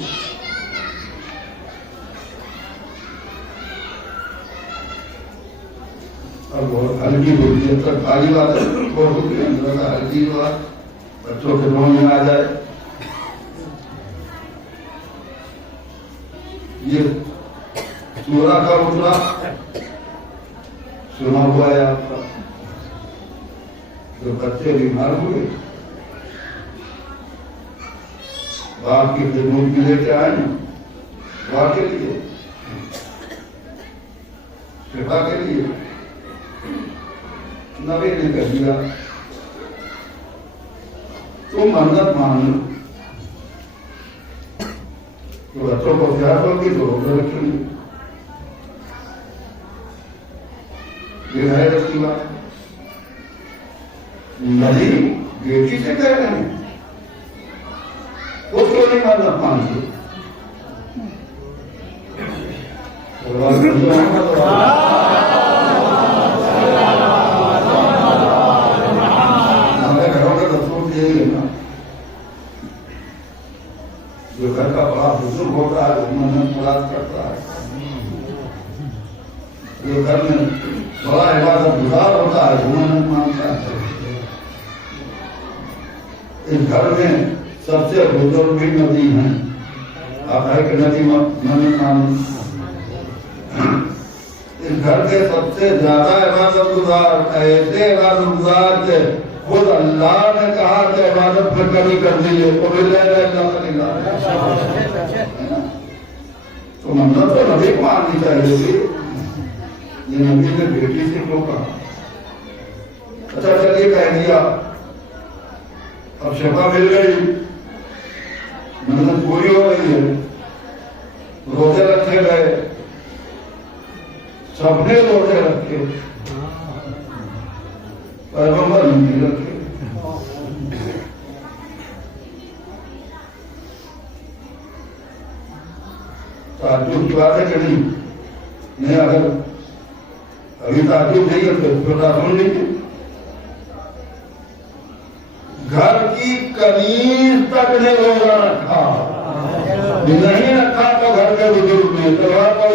اب ہلکی ہوتی ہے تک خالی بات ہے اندر کا ہلکی بات بچوں کے روح میں آ جائے. یہ سورہ کا اترا سنا ہوا ہے آپ کا. جو بچے بیمار ہوئے باپ کی خدمت میں لے کے آئے دعا کے لیے شفا کے لیے. نبی نے کہہ دیا تم منت مان لو تو بچوں کو پیار ہوگی تو روزہ رکھیں گے. یہ ہے رکھی بات نہیں بیٹی سے کہہ رہے ہیں اس کو نہیں منت مانتے. جو گھر کا بڑا بزرگ ہوتا ہے وہ منت مراد کرتا ہے. جو گھر میں بڑا عبادت گزار ہوتا ہے وہ منت مانتا ہے. اس گھر میں سب سے بزرگ بھی نبی ہیں. آپ ہے کہ نبی منت مان. اس گھر کے سب سے زیادہ عبادت گزار ایسے عبادت گزار کے خود اللہ نے کہا کہ عبادت میں کمی کر دیجیے تو منت تو نبی کو ماننی چاہیے تھی. یہ نبی نے بیٹی سے کیوں کہا؟ اچھا چلیے کہہ دیا اب شفا مل گئی منت پوری ہو رہی ہے. روزے رکھے گئے سب نے روزے رکھے پیغمبر نہیں رکھے. تعجب کی بات ہے کہ نہیں اگر ابھی تعجب نہیں ہے تو چھوٹا سن لیجیے. گھر کی کنیز تک نے روزہ رکھا نہیں رکھا تو گھر کے بزرگ میں تلوار کو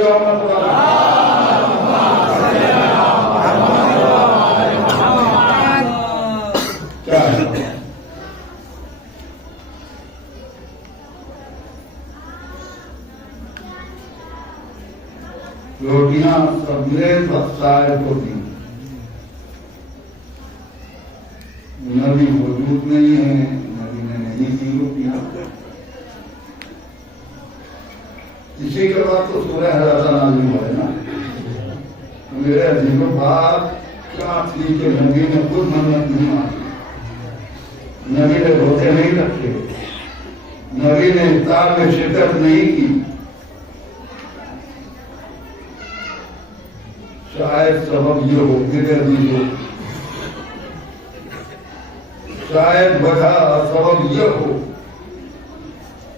روٹیاں سبزے سب شاید ہوتی نبی موجود نہیں ہے. نبی نے نہیں کی روٹیاں. اسی کے بعد تو سورہ حضرت نازل ہوئے نا. میرے عزیزوں بات کیا تھی کہ نبی نے خود منت نہیں مانی. نبی نے روزے نہیں رکھے. نبی نے افطار میں شرکت نہیں کی. شاید سبب یہ ہو میرے عزیزوں شاید وجہ سبب یہ ہو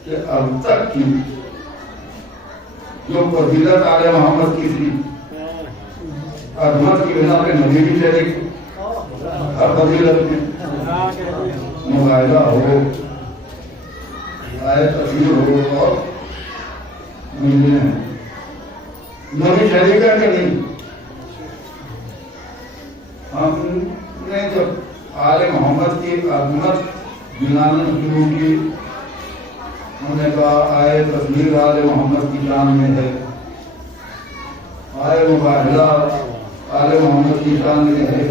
کہ اب تک کی جو فضیلت آل محمد کی تھی عظمت کی بنا پہ نبی بھی شریک ہر فضیلت میں مغائبہ ہو آئے تفسیر ہو اور ملنے ہیں نبی شریک ہے کہ نہیں. ہم نے جب آل محمد کی عظمت گنانا شروع کی ہم نے کہا آئے تصویر آل محمد کی شان میں ہے. آئے مباہلہ آل محمد کی شان میں ہے.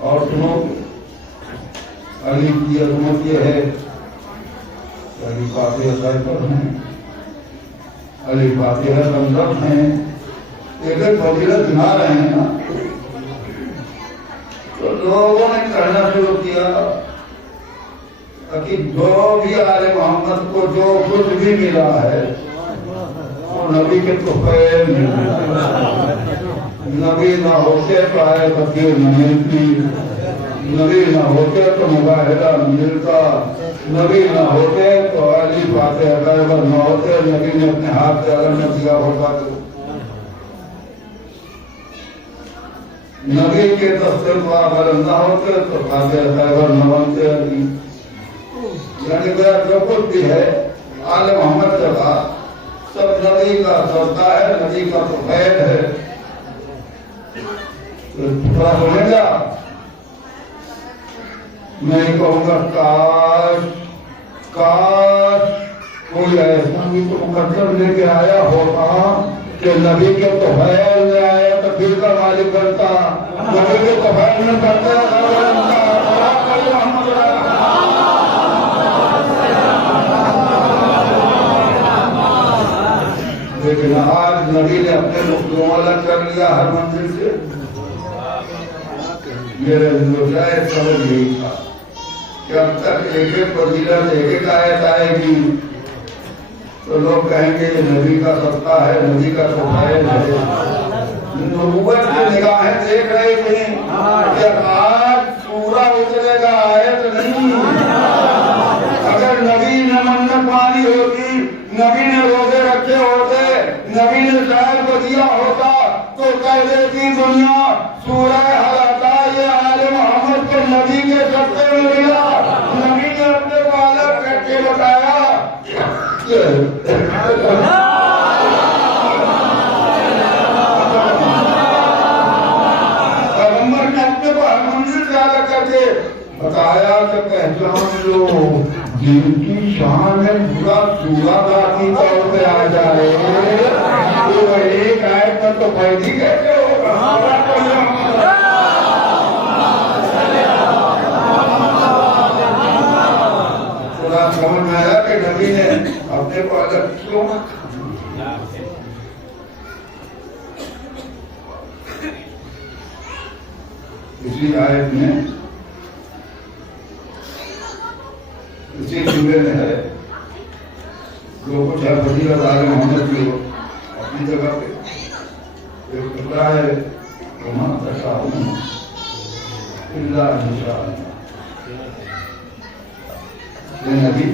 اور سنو علی کی عظمت یہ ہے علی فاتح سیفر ہیں علی فاتح رمضان ہیں. ایک فضیلت گنا رہے ہیں نا تو لوگوں نے کہنا شروع کیا کہ جو بھی آل محمد کو جو کچھ بھی ملا ہے وہ نبی کے تحفے نبی نہ ہوتے تو آئے فقیر نہ ملتی. نبی نہ ہوتے تو مباہلہ نہ ملتا. نبی نہ ہوتے تو علی فاتح سیفر نہ ہوتے. نبی نے اپنے ہاتھ سے اگر نہ دیا ہوتا تو نبی کے دستر کو اگر نہ ہوتے تو فاتح سیفر نہ بنتے. یعنی جو کچھ بھی ہے آل محمد کے بعد سب نبی کا سوتا ہے، نبی کا تو فیض ہے. تھوڑا بولیں گا میں کہوں گا کاش کوئی ایسا بھی تو مقدر لے کے آیا ہوتا کہ نبی کے تو فیض میں آیا تو پھر کا مالک کرتا، نبی کے تو فیض میں کرتا. لیکن آج نبی نے اپنے مخلوق الگ کر لیا ہر منزل سے. میرے روزائے سمجھ یہی تھا کہ اب تک ایک ایک فضیلت ایک ایک آیت آئے گی تو لوگ کہیں گے یہ نبی کا صدقہ ہے، نبی کا تو فیض ہے. نبوت کی نگاہیں دیکھ رہے تھے کہ آج سورہ اترے گا آیت نہیں. اگر نبی نے منت مانی ہوتی، نبی نے روزے رکھے ہوتے، نبی نے شاید کو دیا ہوتا تو کہہ دیتی دنیا سورہ حل عطا یہ آل محمد کے نبی کے صدقے میں ملا. نبی نے اپنے کو الگ کر کے بتایا. پیغمبر نے اپنے کو ہر منزل سے الگ کر کے بتایا کہ پہچان لو جن کی شان ہے پورا سورہ ذاتی طور پہ آ جائے تو ایک آیت میں تو پیدی کیسے ہوگا. تھوڑا سمجھ میں آیا کہ نبی نے اپنے کو الگ کیوں رکھا. اسی آیت میں اسی جملے میں ہے جو کچھ ہے فضیلت آل محمد کی اپنی جگہ پہ ایک ٹکڑا ہے وما تشاءون الا ان شاء اللہ. نبی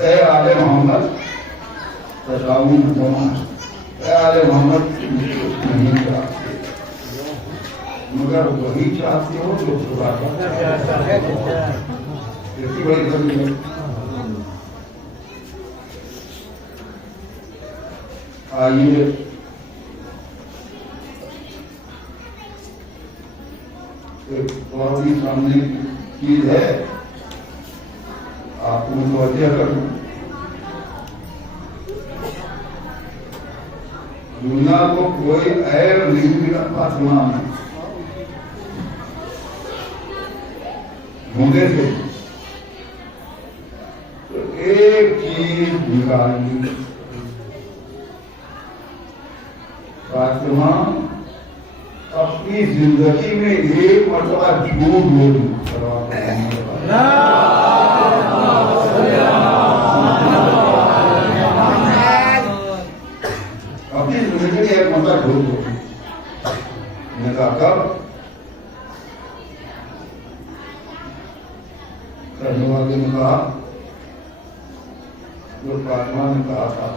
اے آل محمد تشاءون اے آل محمد نہیں چاہتے مگر وہی چاہتے ہو جو خدا چاہتے ہیں. ایسی بڑی کمی ہے. آئیے ایک بہت ہی سامنے کی چیز ہے آپ کو متوجہ کروں. دنیا کو کوئی عیب نہیں ملا فاطمہ میں ڈھونڈے تھے تو ایک چیز نکالی. فاطمہ اپنی زندگی میں ایک مرتبہ جھوٹ بولی. اپنی زندگی میں ایک مرتبہ جھوٹ بولی. نے کہا کب؟ کرنے والے نے کہا جو فاطمہ نے کہا تھا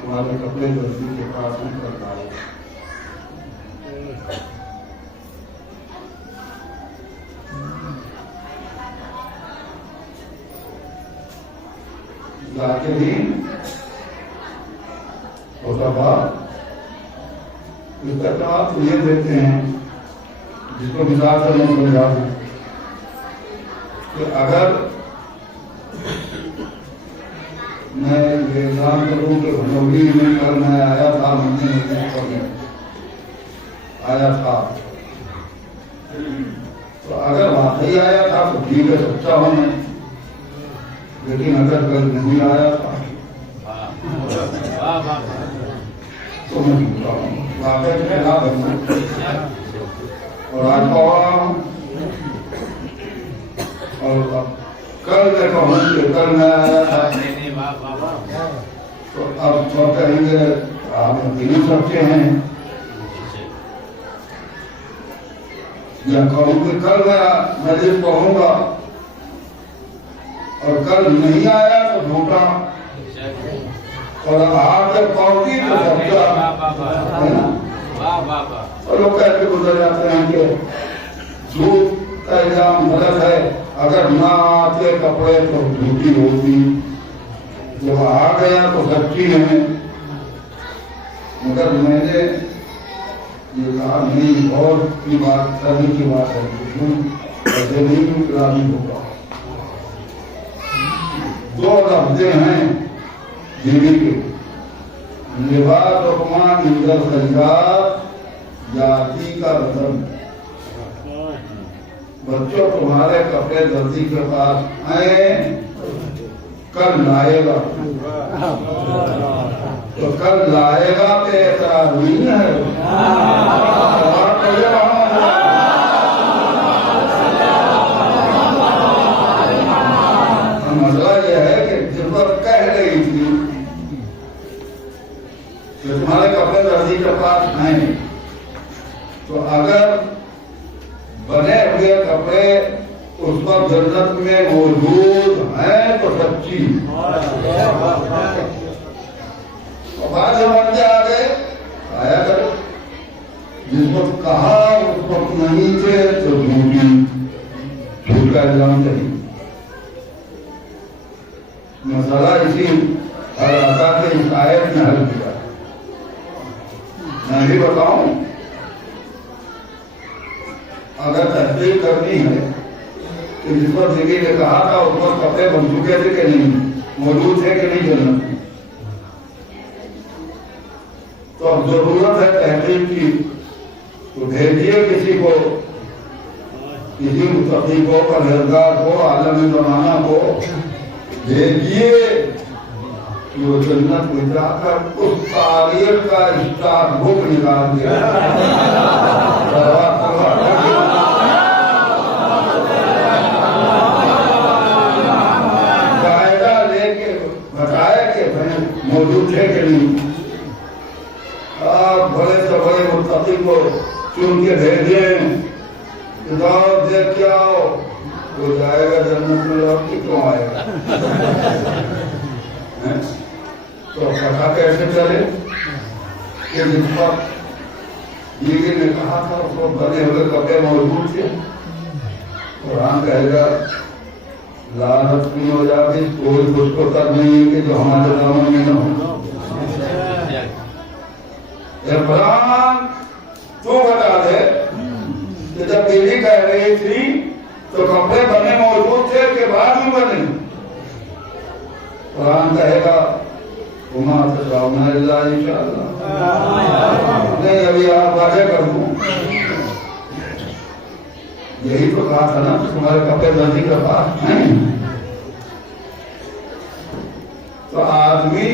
تمہارے کپڑے درزی کے پاس نہیں کرتا ہے. ذاکرین خطبہ اس کا آپ یہ دیتے ہیں جس کو مثال سے میں سمجھا دوں کہ اگر میں یہ اعلان کروں کہ بھنولی میں کل میں آیا تھا آیا تھا تو اگر واقعی آیا تھا تو ٹھیک ہے سچا ہوں میں. لیکن اگر کل نہیں آیا تھا تو میں جھوٹا ہوں. واقعی میں نہ بنوں اور آج ہوں اور کل میں کہوں کہ کل میں آیا تھا تو اب تو کہیں گے آپ نہیں سکتے ہیں. یا کہوں کہ کل میں جب کہوں گا اور کل نہیں آیا تو جھوٹا اور آپ جب کہوں گی تو سچا ہے نا. اور لوگ کہتے گزر جاتے ہیں کہ جھوٹ کا الزام غلط ہے. اگر نہ آتے کپڑے تو جھوٹی ہوتی. جب آ گیا تو سچی ہے، مگر میں نے یہ کہا نہیں، اور کی بات کرنے کی بات ہے، ایسے نہیں راضی ہوگا۔ 2 لفظ ہیں بیوی کے، لباس رحمان اندر خریدار جاتی کا بدن۔ بچوں تمہارے کپڑے درزی کے پاس آئے، کل لائے گا، تو کل لائے گا کہ اعتراض نہیں ہے۔ مسئلہ یہ ہے کہ جس وقت کہہ رہی تھی کہ تمہارے کپڑے درزی کے پاس آئیں، تو اگر بنے ہوئے کپڑے اس وقت جنت میں موجود ہیں تو سچی، بعض بندے آ گئے آیا کرے، جس وقت کہا اس وقت نہیں تھے تو جھوٹ کا الزام نہیں۔ مسئلہ اسی حرکا کے شکایت میں حل کیا۔ میں بھی بتاؤں، اگر تحقیق کرنی ہے کہ جس پر زندگی نے کہا تھا اس پر کپڑے بن چکے تھے کہ نہیں، موجود تھے کہ نہیں جنت میں، تو اب ضرورت ہے تحقیق کی، تو بھیجیے کسی کو، کسی متقی کو، پرہیزگار کو، عالم زمانہ کو بھیجیے کہ وہ جنت میں جا کر اس تاریخ کا اسٹار بک نکال دے۔ موجود ہے کہ نہیں، آپ بڑے سے بڑے متقی کو چن کے بھیجیں کہ جاؤ دیکھ کے آؤ، وہ جائے گا جنت میں، اور کیوں آئے گا؟ تو پتا کیسے چلے کہ جس پر بیوی نے کہا تھا اس کو بنے ہوئے کپڑے موجود تھے؟ قرآن کہے گا لعنت کی ہو جاتی، کوئی کچھ کو تک نہیں ہے کہ جو ہمارے دامن میں نہ ہو۔ قرآن تو بتا دے کہ جب بیوی کہہ رہی تھی تو کپڑے بنے موجود تھے کہ بعد میں بنے؟ قرآن کہے گا وما تشاءون الا ان شاء اللہ۔ نہیں ابھی آپ واضح کر دوں، یہی تو کہا تھا نا تمہارے کپڑے درزی کے پاس ہیں۔ تو آدمی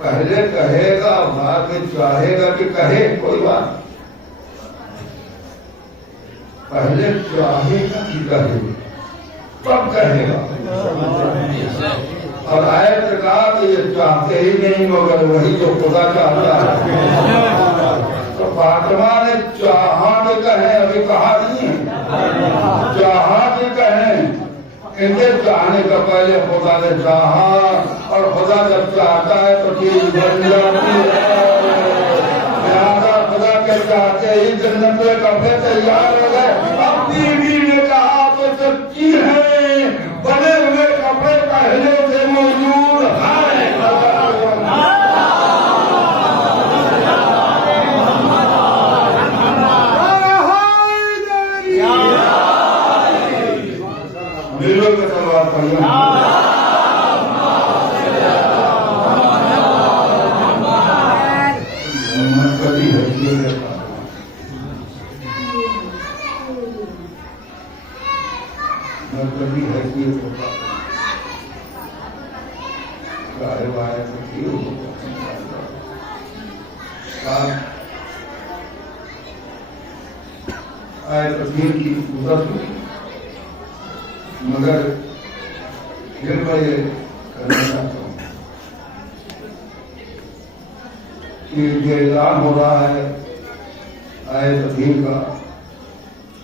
پہلے کہے گا بعد میں چاہے گا کہ کہے، کوئی بات پہلے چاہے گا کہ کہے، تب کہے گا۔ اور آیت نے کہا کہ یہ چاہتے ہی نہیں مگر وہی جو خدا چاہتا ہے۔ تو فاطمہ نے چاہا کہ کہیں، ابھی کہا نہیں ہے، چاہا کہ کہیں، انہیں چاہنے کا پہلے خدا نے چاہا، اور خدا جب چاہتا ہے تو چیز بن جاتی ہے۔ لہذا خدا کے چاہتے ہی جنت میں کپڑے تیار ہو گئے۔ اب بیوی نے کہا تو سچی ہے، بنے ہوئے کپڑے پہلے سے موجود ہیں۔ ملو کے سلوات پڑھیں۔ مرکزی حیثیت مرکزی حیثیت ہوتا صاحب آئے تکیر آئے تکیر کی گزر ہوئی، مگر پھر میں یہ کرنا چاہتا ہوں کہ جو اعلان ہو رہا ہے آئے تطہیر کا،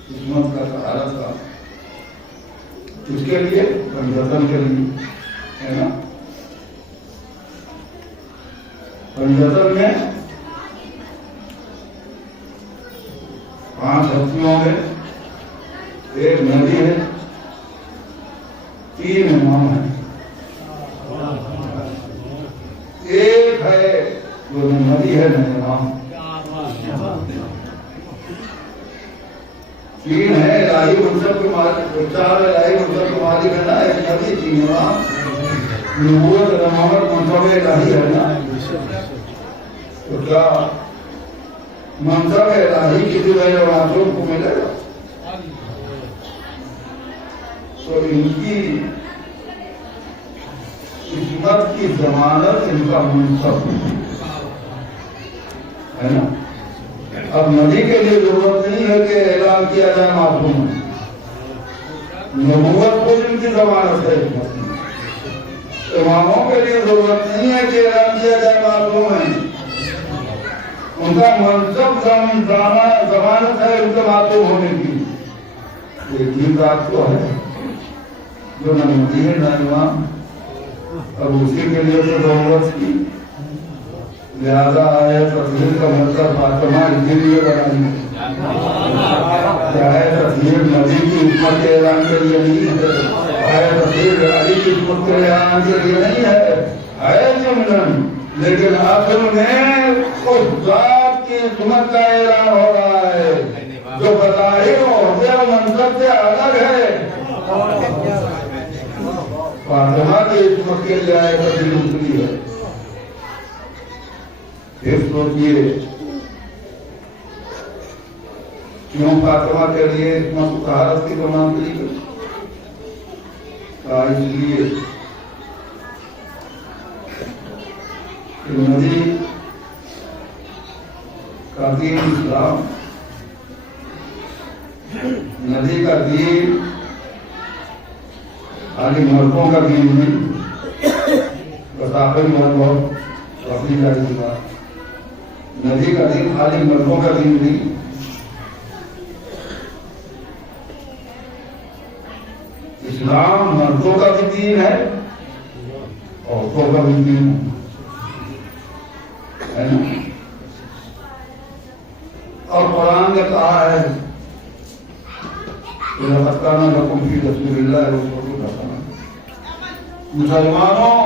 قسمت کا، طہارت کا، اس کے لیے پنجتن کے لیے ہے نا۔ پنجتن میں 5 ہستیوں میں ایک نبی ہے، 3 امام ہیں۔ جو نبی ہے نہ امام. تین ہے الہی منصب کے مالک، چار الہی منصب کے مالک ہے نا، ایک نبی، تین امام. نبوت امامت منصب الہی ہے نا. تو کیا منصب الہی کسی غیر معصوم کو ملے گا؟ تو ان کی عصمت کی ضمانت ان کا منصب ہے نا. اب نبی کے لیے ضرورت نہیں ہے کہ اعلان کیا جائے معصوم ہے، نبوت خود ان کی ضمانت ہے. اماموں کے لیے ضرورت نہیں ہے کہ اعلان کیا جائے معصوم ہے، ان کا منصب ضمانت ہے ان کے معصوم ہونے کی. یہ بات تو ہے جو نہ نبی ہے نہ امام. اب اسی کے لیے تو ضرورت کی، لہذا آئے تصویر کا مطلب فاطمہ اسی لیے بنانی ہے. تصویر نبی کی عصمت کے اعلان کے لیے نہیں ہے، تصویر علی کی عصمت کے اعلان کے لیے نہیں ہے ضمن، لیکن اصل میں اس ذات کی عصمت کا اعلان ہو رہا ہے جو بظاہر عہدے اور منصب سے الگ ہے. فاطمہ کی عصمت کے لیے آئے تصویر اتری ہے. پھر سوچیے کیوں فاطمہ کے لیے عصمت طہارت کی نمائندگی کی؟ اس لیے کہ نبی کا دین اسلام، نبی کا دین خالی مردوں کا دین نہیں، بس آخری بات بہت اپنی جائے بات، نبی کا دین خالی مردوں کا دین نہیں، اسلام مردوں کا بھی دین ہے، عورتوں کا بھی دین ہے نا. اور قرآن نے کہا ہے لَقَدْ كَانَ لَكُمْ فِي رَسُولِ اللَّهِ أُسْوَةٌ حَسَنَةٌ. مسلمانوں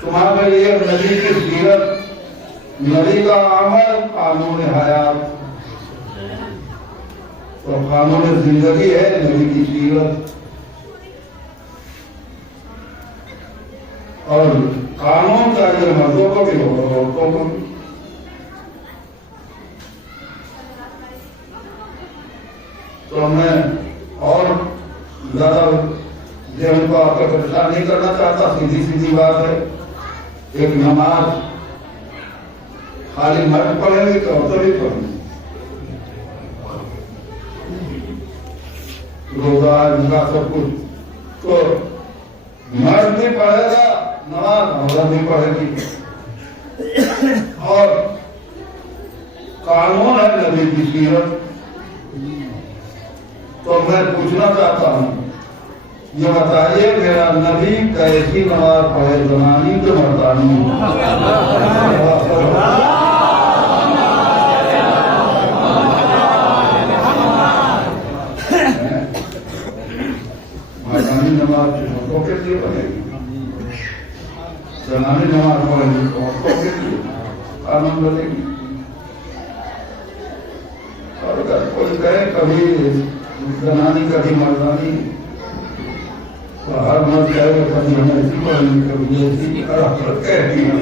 تمہارے لیے نبی کی سیرت، نبی کا عمل قانون حیات اور قانون زندگی ہے نبی کی سیرت. اور قانون چاہیے مردوں کو بھی اور عورتوں کو بھی. تو میں اور زیادہ ذہن کو آپ کا پریشان نہیں کرنا چاہتا، سیدھی بات ہے. ایک نماز خالی مرد پڑھیں گے تو عورتیں بھی پڑھیں گے، روزہ نکاح سب کچھ تو مرد بھی پڑھے گا نماز، عورت بھی پڑھے گی. اور قانون ہے نبی کی سیرت. تو میں پوچھنا چاہتا ہوں، یہ بتائیے میرا نبی کیسی نماز پڑھے، زمانی تو مردانی؟ مردانی نماز عورتوں کے لیے پڑھے گی، زمانی نماز پڑھے گی عورتوں کے لیے قانون بنے گی. اور اگر کوئی کہے کبھی زنانی کبھی مردانی، تو ہر مرد کہے گا کبھی ہمیں ایسی پڑھنی کبھی ایسی کہتی ہے.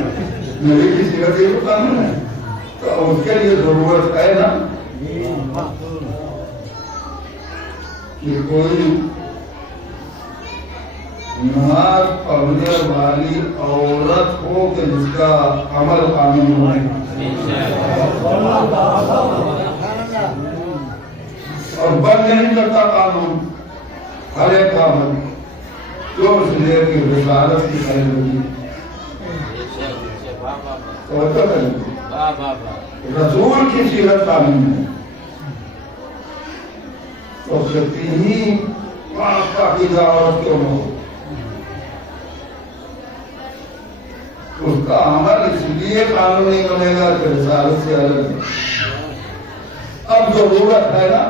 نبی کی سیرت یہ تو قانون ہے، تو اس کے لیے ضرورت ہے نا کہ کوئی نماز پڑھنے والی عورت ہو کہ جس کا عمل قانون بنے. اور بن نہیں کرتا قانون ہر ایک کا عمل، کیوں؟ اس لیے کہ رسالت کی خیر ہوگی، رسول کی سیرت قانون ہے. تو کتنی پاکیزہ عورت کیوں نہ ہو، اس کا عمل اس لیے قانون نہیں بنے گا کہ رسالت سے الگ ہے. اب ضرورت ہے نا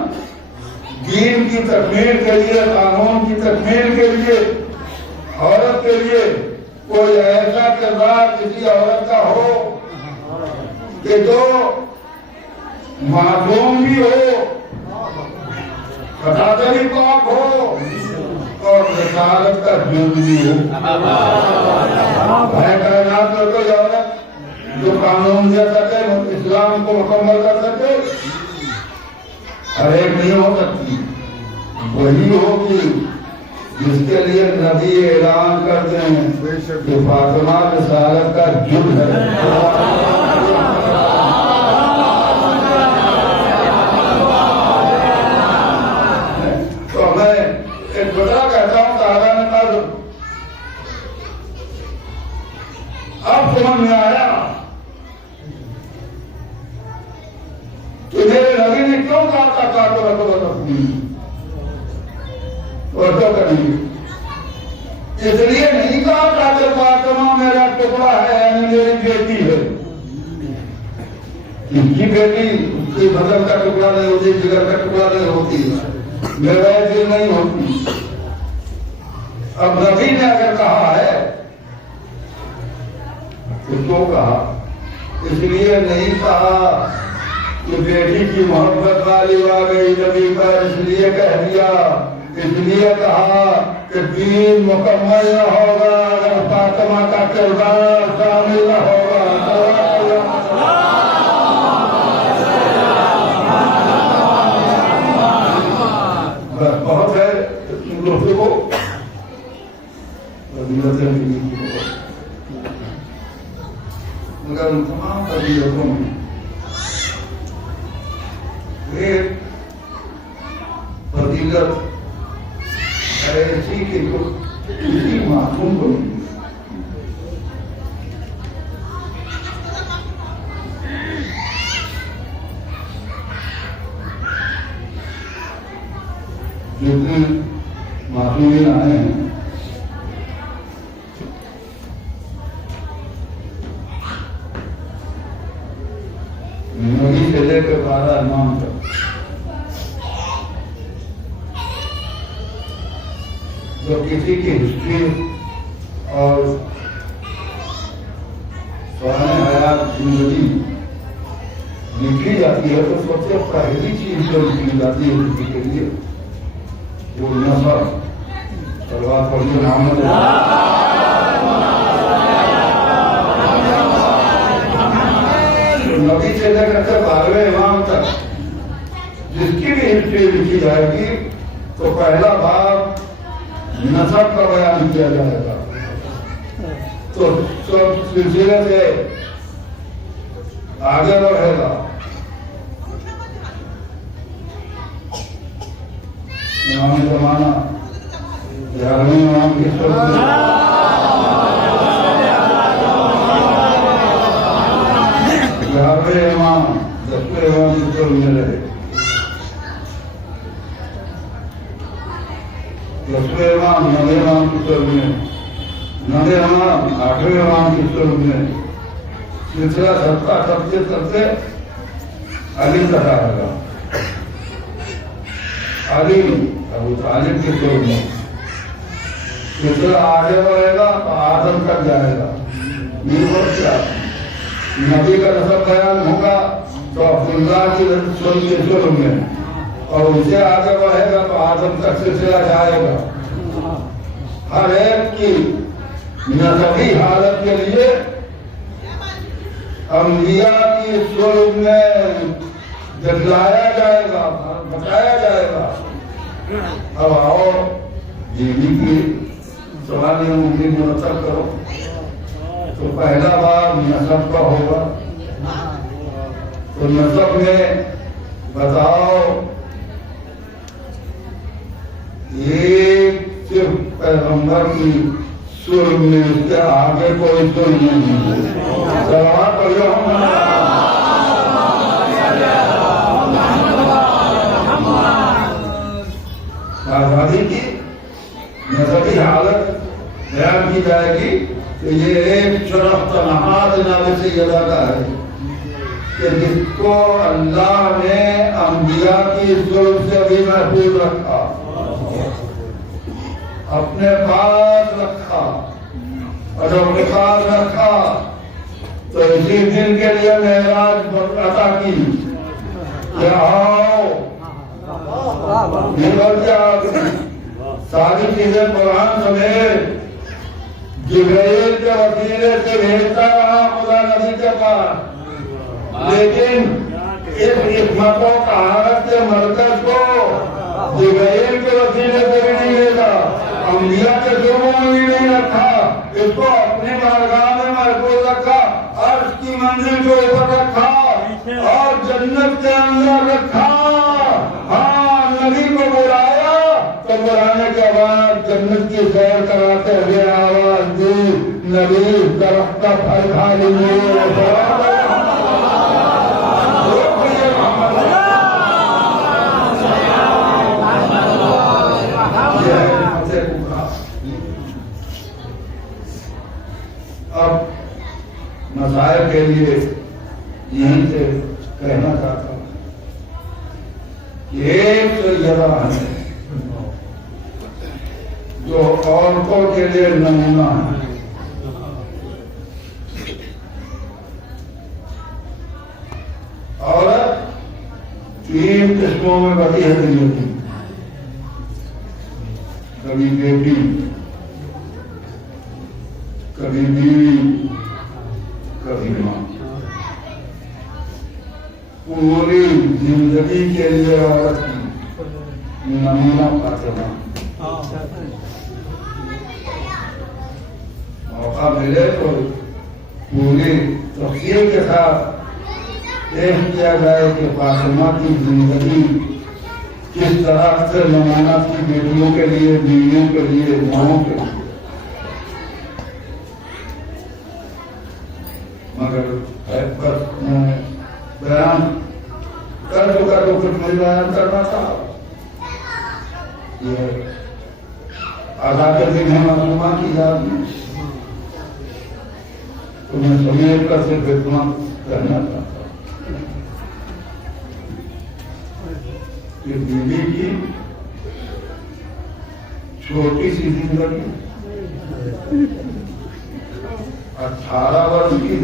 دین کی تکمیل کے لیے، قانون کی تکمیل کے لیے، عورت کے لیے کوئی ایسا کردار کسی عورت کا ہو کہ جو معصوم بھی ہو، خطا سے بھی پاک ہو اور رسالت کا جرم بھی ہو؟ ہے کائنات میں کوئی عورت جو قانون دے سکے، اسلام کو مکمل کر سکے؟ ہر ایک نہیں ہو سکتی، وہی ہوگی جس کے لیے نبی اعلان کرتے ہیں کہ فاطمہ رسالت کا جرم ہے۔ تو میں ایک بدلا کہتا ہوں، صحابہ نے کہا اب سمجھ میں آیا کہ میرے نبی نے کیوں کہا تھا کاٹو رکھو اپنی اور کیا کریں گے؟ اس لیے نہیں کہا کہ فاطمہ میرا ٹکڑا ہے یعنی میری بیٹی ہے۔ ان کی بیٹی اس کی بدن کا ٹکڑا نہیں ہوتی، جگر کا ٹکڑا نہیں ہوتی، میرا دل نہیں ہوتی۔ اب نبی نے اگر کہا ہے تو کیوں کہا؟ اس لیے نہیں کہا کہ بیٹی کی محبت والی آ گئی نبی پر اس لیے کہہ دیا، اس لیے کہا کہ دین مکمل نہ ہوگا اگر فاطمہ کا کردار شامل نہ ہوگا۔ بہت ہے دوستوں کو مگر ان تمام فضیلتوں میں ایک فضیلت ایسی کہ جو کسی معصوم کو نہیں، جتنے معصومین آئے ہیں نبی سے لے کر 12 امام تک، جو کسی کی ہسٹری اور سوانح حیات زندگی لکھی جاتی ہے تو سب سے پہلی چیز جو لکھی جاتی ہے کسی کے لیے وہ نسب، صلوات پڑھیے محمد۔ نبی سے لے کر 12ویں امام تک جس کی بھی ہسٹری لکھی جائے گی تو پہلا باب نسب کا بیان کیا جائے گا، تو سب سلسلے سے آگے بڑھے گا۔ امام زمانہ 11ویں امام کی صورت میں 11ویں امام 10ویں امام کی صورت میں رہے، 10ویں امام 9ویں امام کی صورت میں، 9ویں امام 8ویں امام کی صورت میں، سلسلہ سبتے علی تک آئے گا۔ علی ابو طالب کی صورت میں سلسلہ آگے بڑھے گا تو آدم تک جائے گا۔ نبی کا نسب بیان ہوگا تو عبداللہ کی صورت میں، اور اسے آگے بڑھے گا تو آدم تک سلسلہ جائے گا۔ ہر ایک کی نسبی حالت کے لیے انبیاء کی صورت میں دکھلایا جائے گا، بتایا جائے گا۔ اب آؤ بیوی کی سوال ممکن مرتب کرو تو پہلا بار نسب کا ہوگا، تو نسب میں بتاؤ ایک صرف پیغمبر کی سر میں، اس کے آگے کوئی سر نہیں ہے۔ صلوات پڑھو آزادی کی نسبی حالت بیان کی جائے گی کہ یہ ایک شرف تنہاد نام سیدہ کا ہے کہ جس کو اللہ نے انبیاء کی ظلم سے بھی محفوظ رکھا، اپنے پاس رکھا، اور جب نکال رکھا تو اسی دن کے لیے معراج عطا کی کہ آؤ نکل جاؤ ساری چیزیں قرآن سمیت جبرائیل کے وسیلے سے بھیجتا رہا خدا نبی کے پاس، لیکن اس حکمت و طہارت کے مرکز کو جبرائیل کے وسیلے سے بھی نہیں بھیجا، انبیاء کے ظلموں میں بھی نہیں رکھا، اس کو اپنی بارگاہ میں محفوظ رکھا، عرش کی منزل کے اوپر رکھا اور جنت کے اندر رکھا۔ ہاں نبی کو بلایا تو بلانے کے بعد جنت کی سیر کراتے ہوئے آواز دی، نبی درخت کا پھل کھا لیجیے۔ اب مسائل کے لیے یہیں سے کہنا چاہتا ہوں کہ ایک سیدہ ہے جو عورتوں کے لیے نمونہ ہے، عورت تین قسموں میں بڑی ہے دنیا کی، کبھی بیٹی، کبھی بیوی، کبھی ماں۔ پوری زندگی کے لیے عورت کی نمونہ فاطمہ۔ موقع ملے تو پوری تفصیل کے ساتھ پیش کیا جائے کہ فاطمہ کی زندگی کس طرح سے نمونہ کی، بیٹیوں کے لیے، بیویوں کے لیے، ماؤں کے لیے۔ مگر بس میں بیان کر چکا تو کچھ نہیں بیان کرنا تھا۔ یہ آزاد دن ہے معلومہ کی یاد میں، تو میں سمیت کا صرف اتنا کہنا چاہتا ہوں کہ بیوی کی چھوٹی سی زندگی 18 برس کی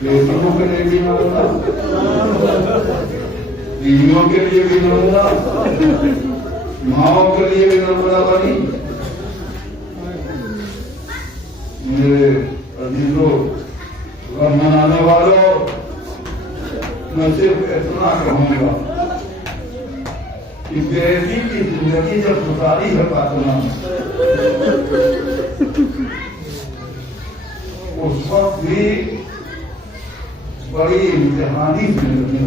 بیٹیوں کے لیے بھی نمونہ، بیویوں کے لیے بھی نمونہ، ماؤں کے لیے بھی نمونہ بنی۔ میرے عزیزوں، غم منانے والوں، میں صرف اتنا کہوں گا کہ بیٹی کی زندگی جب گزاری ہے فاطمہ، اس وقت بھی بڑی امتحانی زندگی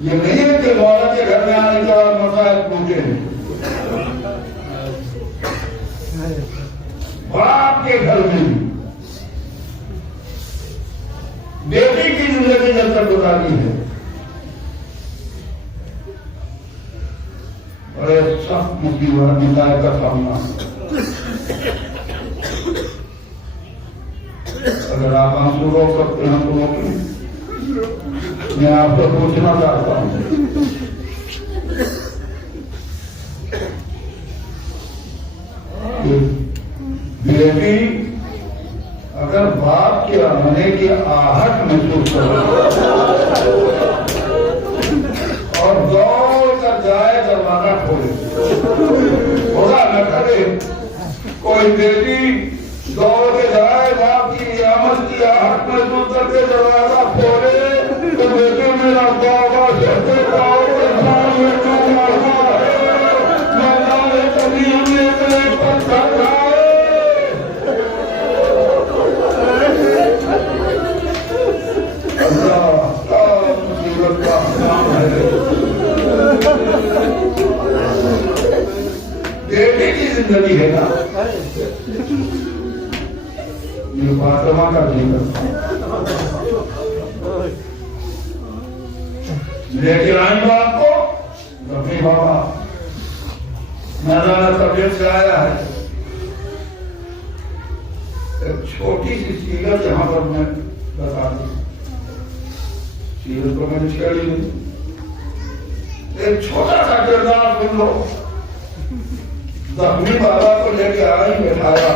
یہ نہیں ہے کہ عورت کے گھر میں آنے کے بعد مسائل پوچھے ہیں، باپ کے گھر میں بیٹی کی زندگی جب تک گزاری ہے بڑے سخت مصیبت مسائل کا سامنا۔ اگر آپ آنسو روک سکتے ہیں تو روکیں۔ میں آپ سے پوچھنا چاہتا ہوں بیٹی اگر باپ کے آنے کی آہٹ محسوس کرے اور دوڑ کر جائے دروازہ کھولے، خدا نہ کرے کوئی بیٹی دوڑ کے جائے باپ کی آمد کی آہٹ محسوس کر کے دروازہ کھولے تو بیٹے میرا بابا شہر پاؤ انسان میں کیوں مرتا ہے، میں نالے کبھی ہمیں ایک پتھر کھائے۔ بیٹے کی زندگی ہے نا، یہ فاطمہ کا ذکر لیکن آئیں بات کو رفیع بابا میدان طبیعت سے آیا ہے، ایک چھوٹی سی سیرت یہاں پر میں بتا دوں، سیرت کو میں نے چھیڑی نہیں، ایک چھوٹا سا کردار سن لو. زخمی بابا کو لے کے آئی بٹھایا,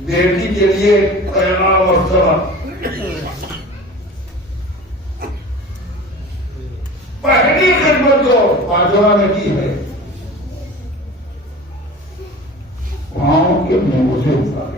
بیٹی کے لیے پیغام اور سبق. پہلی خدمت جو باجوہ نے کی ہے, پاؤں کے منہ سے اتارے.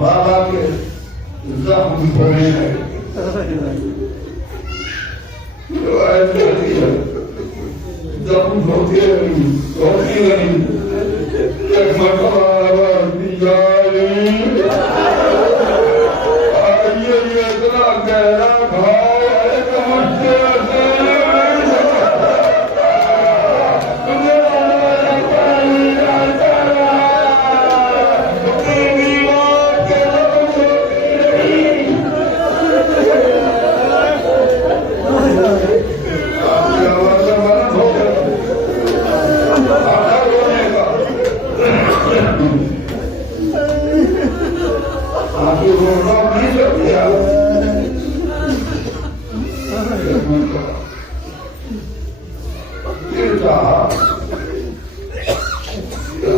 بابا کے زخم دھونے ہیں, زخم دھوتے نہیں, دھوتی نہیں. ایک مرتبہ آواز دی جائے, آئیے یہ اتنا گہرا گھاؤ ہے کمر سے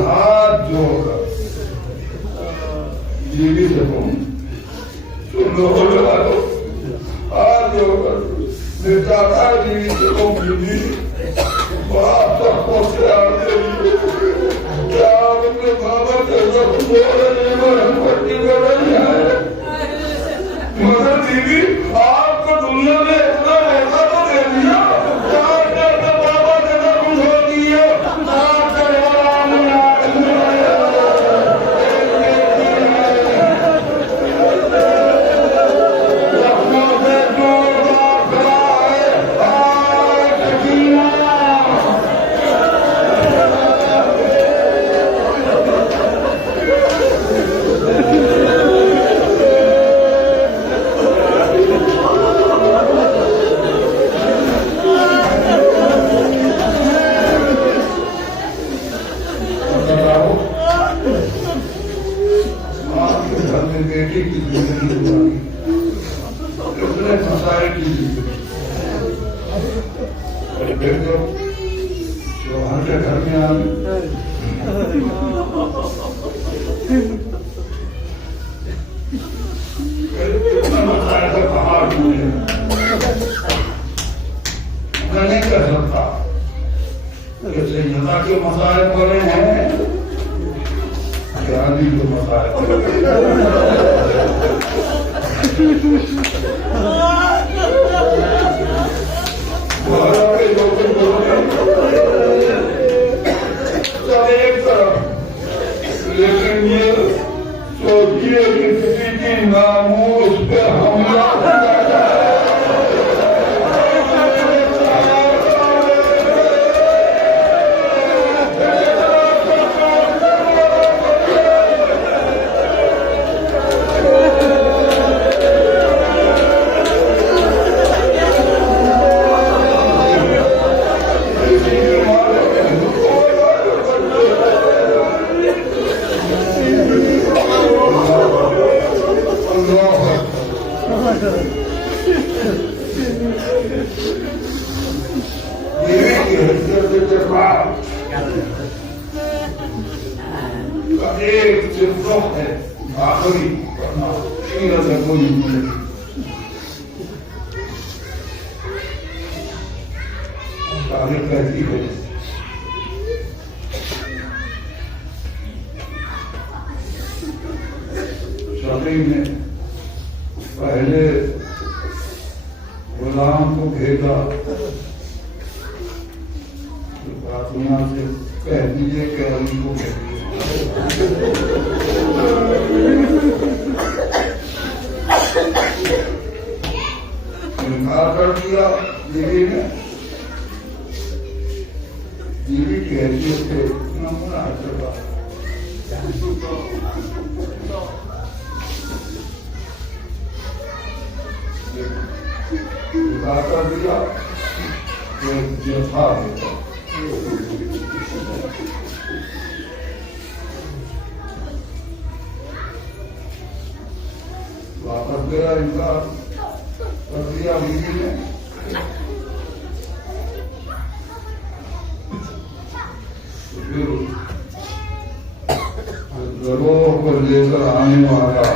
ہاتھ جوڑ کر جیوی سے تم سن لو والو, ہاتھ جوڑ کر میں چاہتا ہے جیوی سے تم جیوی باپ تک پہنچے آتے ہیں. کیا آپ اپنے بابا کے زخم بول رہے ہیں اور ہم پٹی کر رہی ہیں, مگر جیوی آپ کو دنیا میں اتنا ایسا تو دے دیا, آپ نے اپنے بابا کے زخم چھوڑ دیے. کے مسائل پڑے ہیں, شادی کے مسائل سب ایک طرف, لیکن یہ سوچیے کہ کسی کی ناموس پہ حملہ ہو جاتا ہے. ایک صرف ہے آخری سیرت ہے کوئی تاریخ کہتی ہے شفیع نے پہلے غلام کو بھیجا دنیا سے کہہ دیجیے کہ علی کو کہہ انکار کر دیا بیوی نے. بیوی کی حیثیت سے اتنا منع کرتا انکار کر دیا کہ جفا دیتا. واپس گیا انکار کر دیا بیوی نے. گروہ کو لے کر آنے والا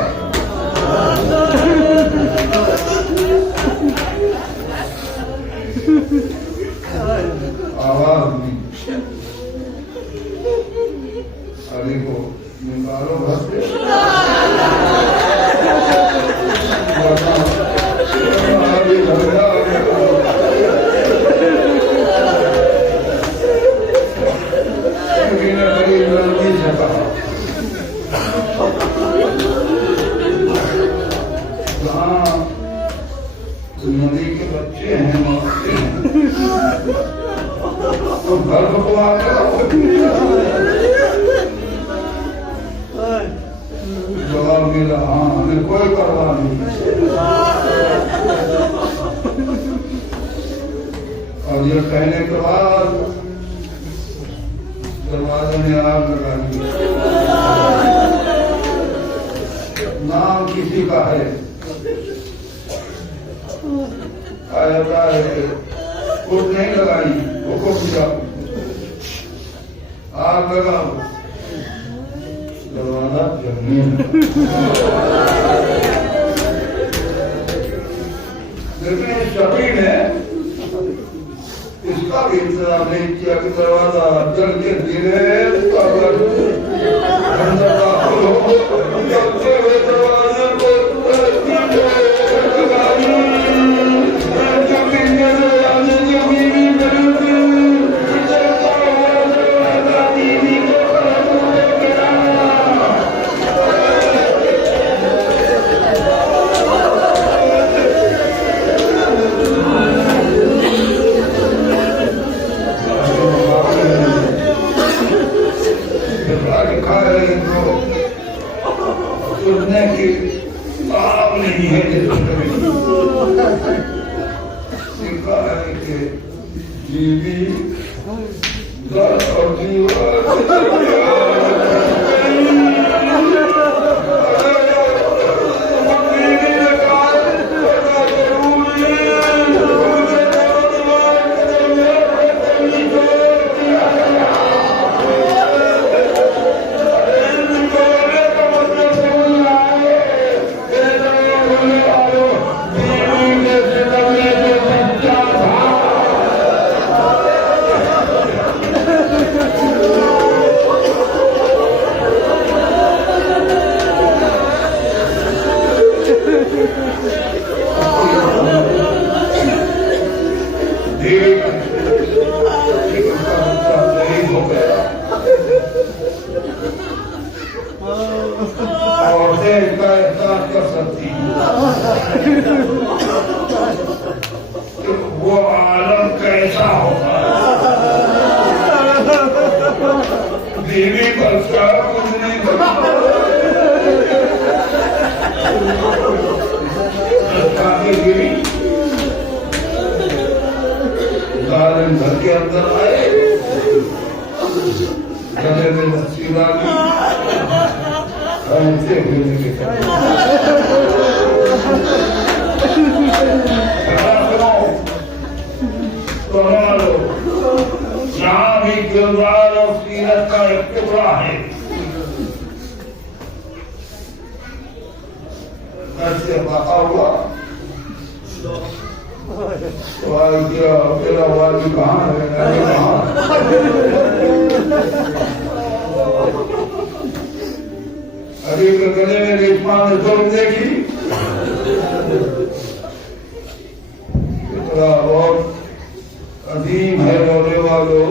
آواز دی علی کو نکالو گھر سے. ندی کے بچے ہیں تو گھر کو آ کر جواب ملا ہاں ہمیں کوئی پرواہ نہیں. اور یہ کہنے کے بعد دروازے میں آگ لگا دی. نام کسی کا ہے کوٹ نہیں لگائی وہ کو پوچھا آگ لگاؤ. دروازہ جلنے لیکن شفیع نے اس کا بھی انتظام نہیں کیا کہ دروازہ جل کے دھیرے اندر داخل ہو. جلتے ہوئے دروازے کو وہ عالم کیسا ہوگا. بیوی بچہ کچھ نہیں گری. ظالم گھر کے اندر آئے گلے میں رسی ڈالی ایسے گرنے کے یہاں بھی کردار اور سیرت کا ایک ٹکڑا ہے. ایسے واقع ہوا میرا والد کہاں ہے علی کے گلے میں ریشما نے ظلم دیکھی. بہت عظیم ہے رونے والوں.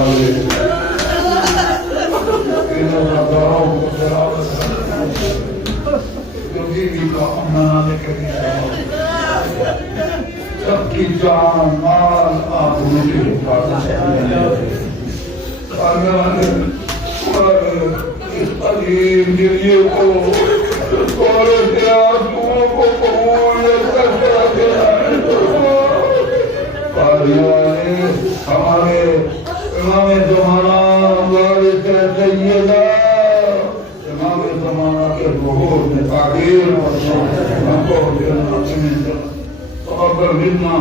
والے انہوں نے دعاؤں کو سلامت جو بیوی کا امنا لے کے سب کی جان مال آپ ان کے حفاظت اس عظیم دلیے کو اور اس آنسوؤں کو قبول کر کے ہمارے امام زمانہ وارث سیدہ امام زمانہ کے ظہور میں تعبیر اور ہم کو تقبل منا